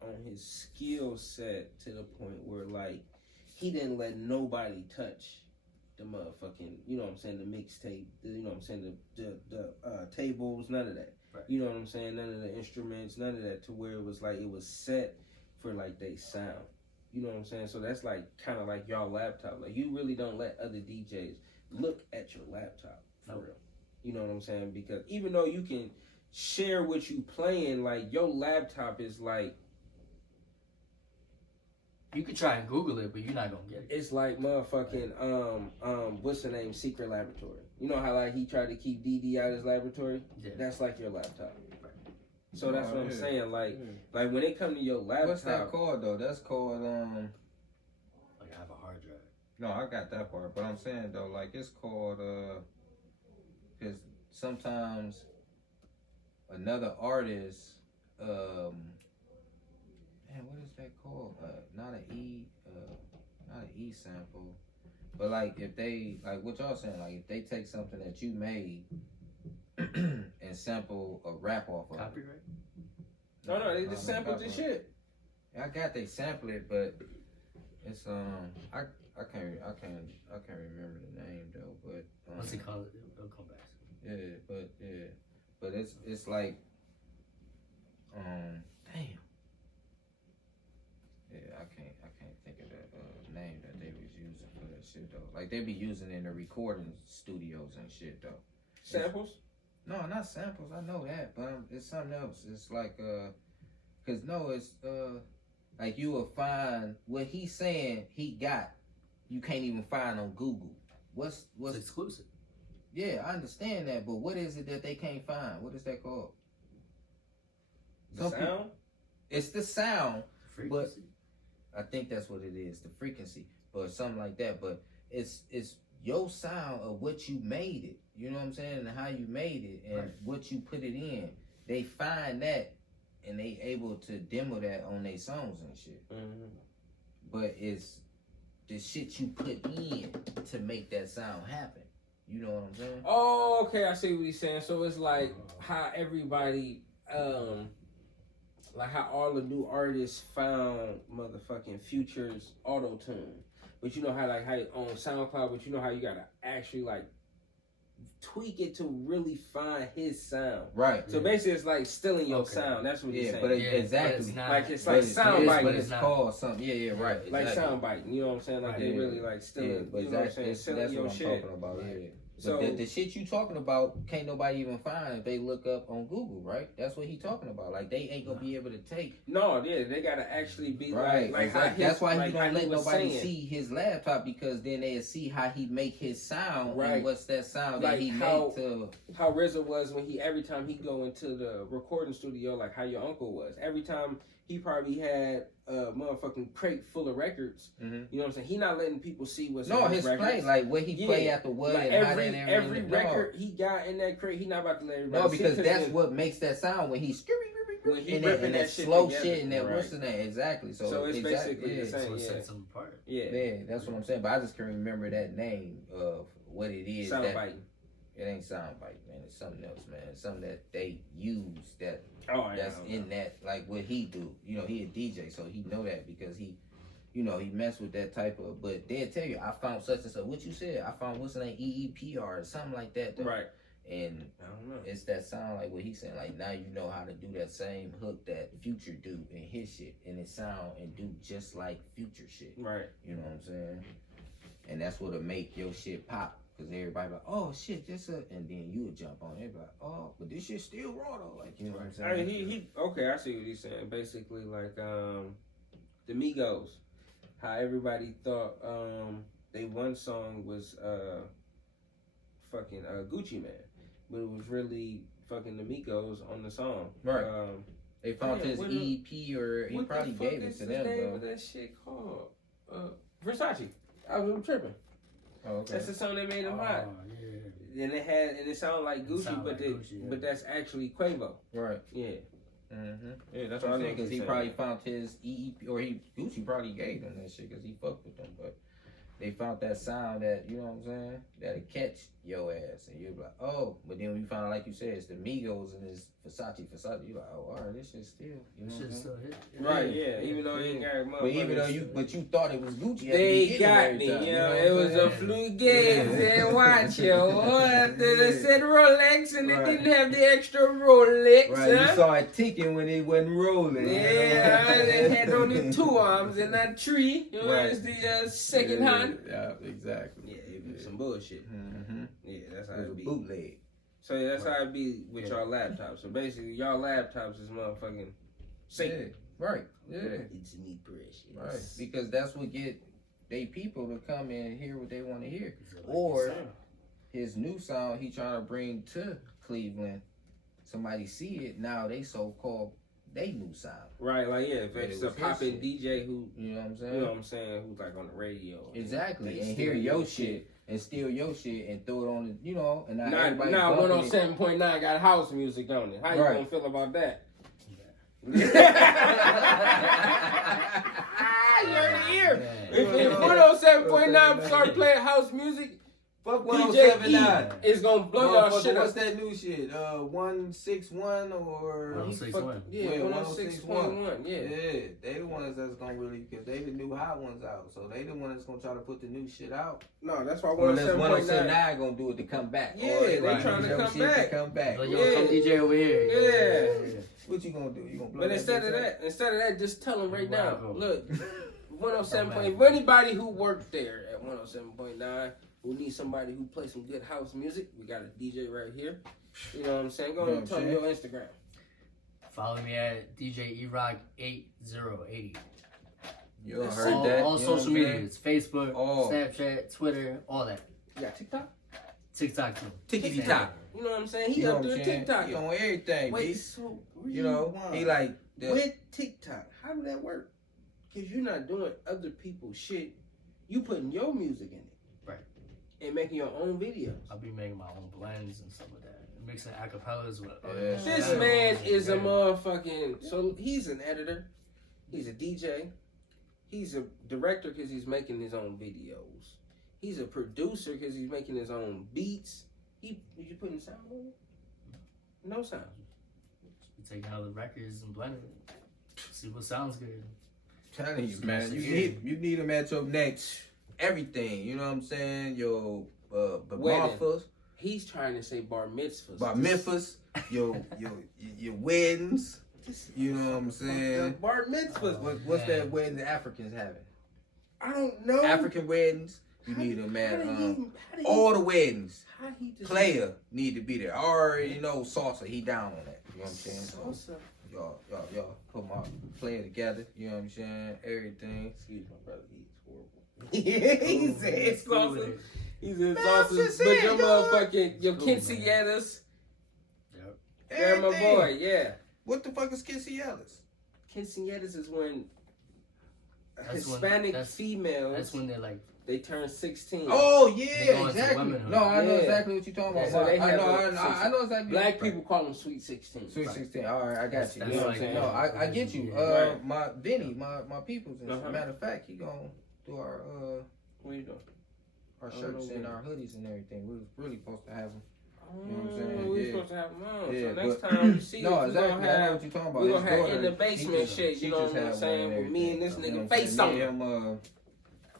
on his skill set to the point where like, he didn't let nobody touch the motherfucking, you know what I'm saying, the mixtape, you know what I'm saying, the tables, none of that. Right. You know what I'm saying, none of the instruments, none of that, to where it was like, it was set for like they sound. You know what I'm saying? So that's like kind of like y'all laptop. Like you really don't let other DJs look at your laptop for real. You know what I'm saying? Because even though you can share what you playing, like your laptop is like, You could try and Google it, but you're not gonna get it. it's like motherfucking what's the name? Secret Laboratory. You know how like he tried to keep DD out of his laboratory? Yeah. That's like your laptop. So that's Oh, what I'm yeah. saying. Like Yeah. like when it come to your laptop, What's that called though? That's called Like I have a hard drive. No, I got that part, but I'm saying though, like it's called because sometimes another artist, man, what is that called? Not an E sample, but like if they like what y'all saying, like if they take something that you made and sample a rap off of it. Copyright? no, they just sampled the copyright. shit. I got they sample it, but it's I can't remember the name though, but Once they call it, it'll come back. but it's like damn. Yeah, I can't think of the name that they was using for that shit though. Like they be using in the recording studios and shit though. Samples? No, not samples. I know that, but it's something else. It's like cause no, it's like you will find what he's saying he got. You can't even find on Google. What's It's exclusive. Yeah, I understand that, but what is it that they can't find? What is that called? The Some sound? people- it's the sound. Frequency. I think that's what it is, the frequency, but something like that. But it's your sound of what you made it. You know what I'm saying? And how you made it and Right. what you put it in. They find that and they able to demo that on their songs and shit. Mm-hmm. But it's the shit you put in to make that sound happen. You know what I'm saying? Oh, okay, I see what he's saying. So it's like how everybody, like how all the new artists found motherfucking Future's auto-tune. But you know how like how on SoundCloud, but you know how you gotta actually like tweak it to really find his sound. Right. So basically it's like stealing your Okay. sound. That's what he's Yeah, saying. but Yeah, exactly. but it's not, Like it's But like it's- sound it is, biting. but it's not- called something. Yeah, right. Like exactly. sound biting, you know what I'm saying? Like they Yeah. really like stealing, Yeah, but you know what I'm saying? that's Stealing your what I'm shit. talking about. Yeah. So But the shit you talking about can't nobody even find if they look up on Google, right? That's what he talking about. Like they ain't gonna be able to take. no, yeah, they gotta actually be Right. like how Exactly. his, That's why like he don't how let was nobody saying. see his laptop because then they'll see how he make his sound Right. and what's that sound Like that he how- made to. How RZA was when he every time he go into the recording studio, like how your uncle was. Every time he probably had a motherfucking crate full of records. Mhm. You know what I'm saying? He not letting people see what's No, on his records. play, like what he play Yeah. after what Like and how every that every no. record he got in that crate, he not about to let everybody No, see, because that's then what makes that sound when he's when he and ripping that that shit slow together. shit and that Right. what's the name exactly. So it's exactly, basically the yeah. same. So it yeah. sets them apart. Yeah. Yeah, that's what I'm saying. But I just can't remember that name of what it is. Sound that, biting. It ain't soundbite, man. It's something else, man. It's something that they use that Oh, yeah. that's in that, like what he do. You know, he a DJ, so he know that because he, you know, he mess with that type of. But they'll tell you, I found such and such. What you said, I found what's the name, EEPR or something like that. Though. Right. And I don't know. it's that sound like what he's saying. Like now you know how to do that same hook that Future do in his shit, and it sound and do just like Future shit. Right. You know what I'm saying? And that's what'll make your shit pop. Cause everybody like, oh shit, this and then you would jump on it, like, oh, but this shit still raw though, like you know what I'm saying? I mean, he okay. I see what he's saying. Basically, like the Migos, how everybody thought they one song was fucking Gucci Man, but it was really fucking the Migos on the song. Right. They found his EP, or he probably gave it to them. What the fuck is the name though. of that shit called? Versace. I was tripping. Oh, okay. That's the song that made him hot. Yeah. And it sounded like Gucci, but that's actually Quavo. Right. Yeah. Mm-hmm. Yeah, that's what I'm saying. Because he probably found his EP, or Gucci probably gave him that shit because he fucked with them. But they found that sound that, you know what I'm saying, that'll catch your ass, and you're like, oh. But then when you find out, like you said, it's the Migos and it's Versace, you're like, oh, all right, this shit still, you know what I'm saying? Right, yeah. Even though they ain't got motherfuckers. But even though you thought it was Gucci, they got me, you know. It was a fluke games and watch yo. They said Rolex and they didn't have the extra Rolex. Right, you saw it ticking when it wasn't rolling. Yeah, they had only 2 arms and not 3. You know, Right. it's the second hand. Yeah, exactly. Yeah, it was some bullshit. Mm-hmm. Yeah, that's how It was it a be. bootleg. So yeah, that's how it be with y'all laptops. So basically, y'all laptops is motherfucking Satan. Yeah. Right. Yeah. It's me precious. Right. Because that's what get they people to come in and hear what they want to hear. Or his new sound he trying to bring to Cleveland. Somebody see it, now they so-called they new sound. Right, like yeah, if But it's it a was popping his DJ who You know what I'm saying? you know what I'm saying, who's like on the radio. Exactly. They And steal hear your shit and steal your shit and throw it on the, you know, and now everybody Now bumping it. 107.9 got house music on it. How you Right. gonna feel about that? Your ear. If 107.9 start playing house music, Fuck DJ 107.9. is gonna blow y'all Motherfucker, shit what's up. that new shit? 161 or 106.1. Yeah, 106.1. Yeah. Yeah, they the ones that's gonna really, because they the new hot ones out, so they the ones that's gonna try to put the new shit out. No, that's why Or unless 107.9. 107.9 gonna do it to come back. Yeah, Or they right, trying to your come shit back. come back. Like, Yeah. yo, come DJ over here. Yeah. What you gonna do? You gonna blow But that instead of bitch that, just tell them right now. Wow. Look, 107. For anybody who worked there at 107.9, who needs somebody who plays some good house music, we got a DJ right here. You know what I'm saying? Go ahead and tell me your Instagram. Follow me at DJ erock8080. You That's heard all, that? all You know social what I'm media. saying? It's Facebook, All. Snapchat, Twitter, all that. You got TikTok? TikTok too. Tickety top. You know what I'm saying? He You know up what there I'm saying? TikTok. He on everything, Wait, B. so You know, he like the, with TikTok, how do that work? Because you're not doing other people's shit. You putting your music in it. Right. And making your own videos. I'll be making my own blends and stuff like that. Mixing acapellas with Yeah. This man is a motherfucking. So he's an editor. He's a DJ. He's a director because he's making his own videos. He's a producer because he's making his own beats. You putting sound on it? No sound. You taking other records and blending it. See what sounds good. telling you, man, you need him at your next everything. You know what I'm saying? Your Wedding. He's trying to say bar mitzvahs. bar mitzvahs, your weddings. You know what I'm saying? Bar mitzvahs. What's that wedding the Africans having? I don't know. African weddings. You need him at all the weddings. Player need to be there. I already know Salsa. He down on that. You know what I'm saying? Salsa. Y'all put my player together. You know what I'm saying? Everything. Excuse my brother. He's horrible. He said Salsa. He said Salsa. But your motherfucking your quinceañeras. Yep. Yeah, my boy. Yeah. What the fuck is quinceañeras? Quinceañeras is when That's Hispanic when, females. That's when they're like. They turn 16. Oh They yeah, go into exactly. womanhood. No, I know Yeah. exactly what you're talking about. So they I have know exactly. Black people call them sweet 16. Sweet 16. All right, I got you. That's You know what I'm like- saying? No, I get you. Right. My Vinny, my peoples. As a Uh-huh. matter of fact, he gonna do our What you doing? our I don't shirts know and when. our hoodies and everything. We was really supposed to have them. Oh, You know what I'm saying? we Yeah. supposed to have them on. Yeah, so next but- time you see No, us, exactly. we're I gonna know have what you're talking about. we His gonna have daughter, in the she basement just- shit. she You know just what I'm had one saying? With me and this everything. nigga You know what I'm face saying? on. Me and him,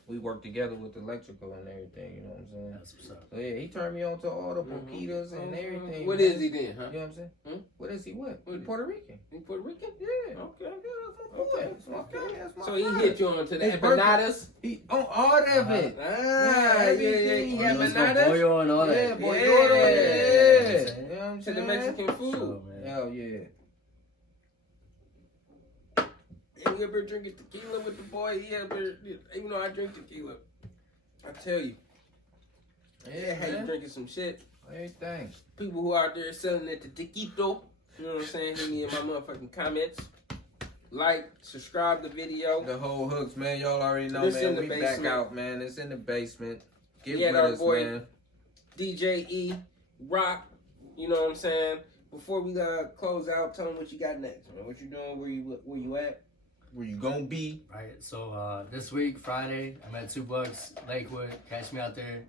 we work together with electrical and everything. You know what I'm saying? That's what's up. So yeah, he turned me on to all the Poquitas and everything. What man. is he then, huh? You know what I'm saying? Hmm? What is he? What? What is he? Puerto Rican. He Puerto Rican? Yeah. Okay. Yeah, that's my boy. Okay. That's my guy. That's my So he guy. hit you on to the His birthday- empanadas? He on all of it. Yeah, everything. yeah. Let's go Empanadas? boyo and all that. Yeah, boy. Yeah. Yeah. Yeah. You know what I'm To saying? the Mexican food. Sure, man. Hell yeah. And you ever drinking tequila with the boy? Yeah, but even though I drink tequila, I tell you, Yeah, how you man. drinking some shit. Everything. People who out there selling it to Tequito. You know what I'm saying? Hit me in my motherfucking comments. Like, subscribe the video. The whole hooks, man. Y'all already know, This man. in the We back basement. out, man. It's in the basement. Get Yeah, with our us, boy. man. DJ E, Rock. You know what I'm saying? Before we close out, tell them what you got next, man. What you doing? Where you at? Where you gonna be? Right. So this week, Friday, I'm at $2 Lakewood. Catch me out there,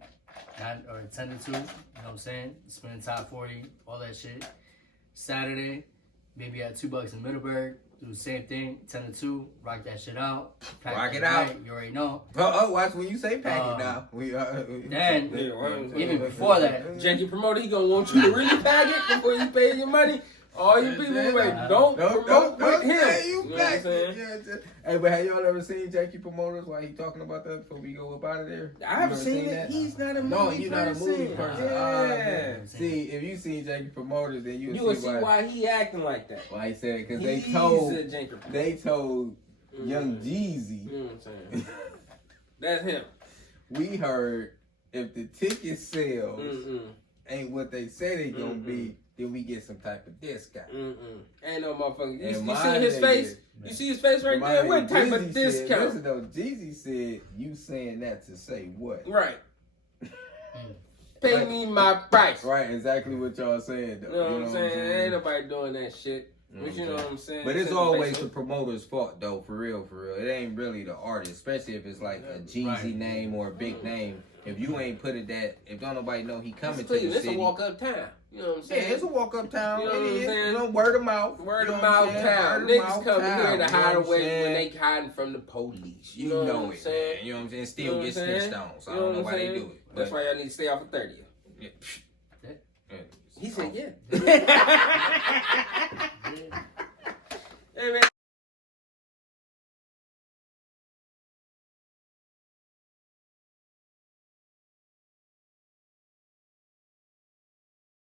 10 to 2. You know what I'm saying? Spinning top 40, all that shit. Saturday, maybe at $2 in Middleburg. Do the same thing, 10 to 2. Rock that shit out. Pack Rock that it out. night, you already know. Watch when you say pack it now. Then, even before that, Jackie Promoter, he gonna want you to really pack it before you pay your money. All you people who like, don't promote with him. You know what back. I'm saying? Yeah, hey, but have y'all ever seen Jackie Promoters while he talking about that before we go up out of there? I've You ever seen it. that? He's not a movie No, you're not a person. movie person. Yeah. See, if you see Jackie Promoters, then You will see why he acting like that. Why he said because He's a Jackie Promoter. they told Young Jeezy. You know what I'm saying? That's him. We heard if the ticket sales Mm-mm. ain't what they say they gonna be, then we get some type of discount. Mm-mm. Ain't no motherfucker. You And see my his nigga- face? You see his face right there? What type of Jeezy discount? Said, listen though, Jeezy said you saying that to say what? Right. Pay me my price. Right, exactly what y'all saying though. You know what I'm saying? Ain't nobody doing that shit. But you know what I'm saying? But it's in the always the basement. promoter's fault though, for real, for real. It ain't really the artist, especially if it's like a Jeezy Right. name or a big name. If you ain't put it that, if don't nobody know he coming to Cleveland, the it's city. a walk up town. You know what I'm Yeah, saying? it's a walk up town. You know what It I'm is. saying? You know, word of mouth. Word You of know what I'm mouth saying? town. Word of Niggas mouth come town, here to you know hide what I'm away when saying? they hiding from the police. You know know what I'm it, saying? man. You know what I'm saying? You Still know what get I'm saying? snitched on, so I You know don't know what why I'm they saying? do it. That's But, why y'all need to stay off of 30th. yeah. He said, yeah.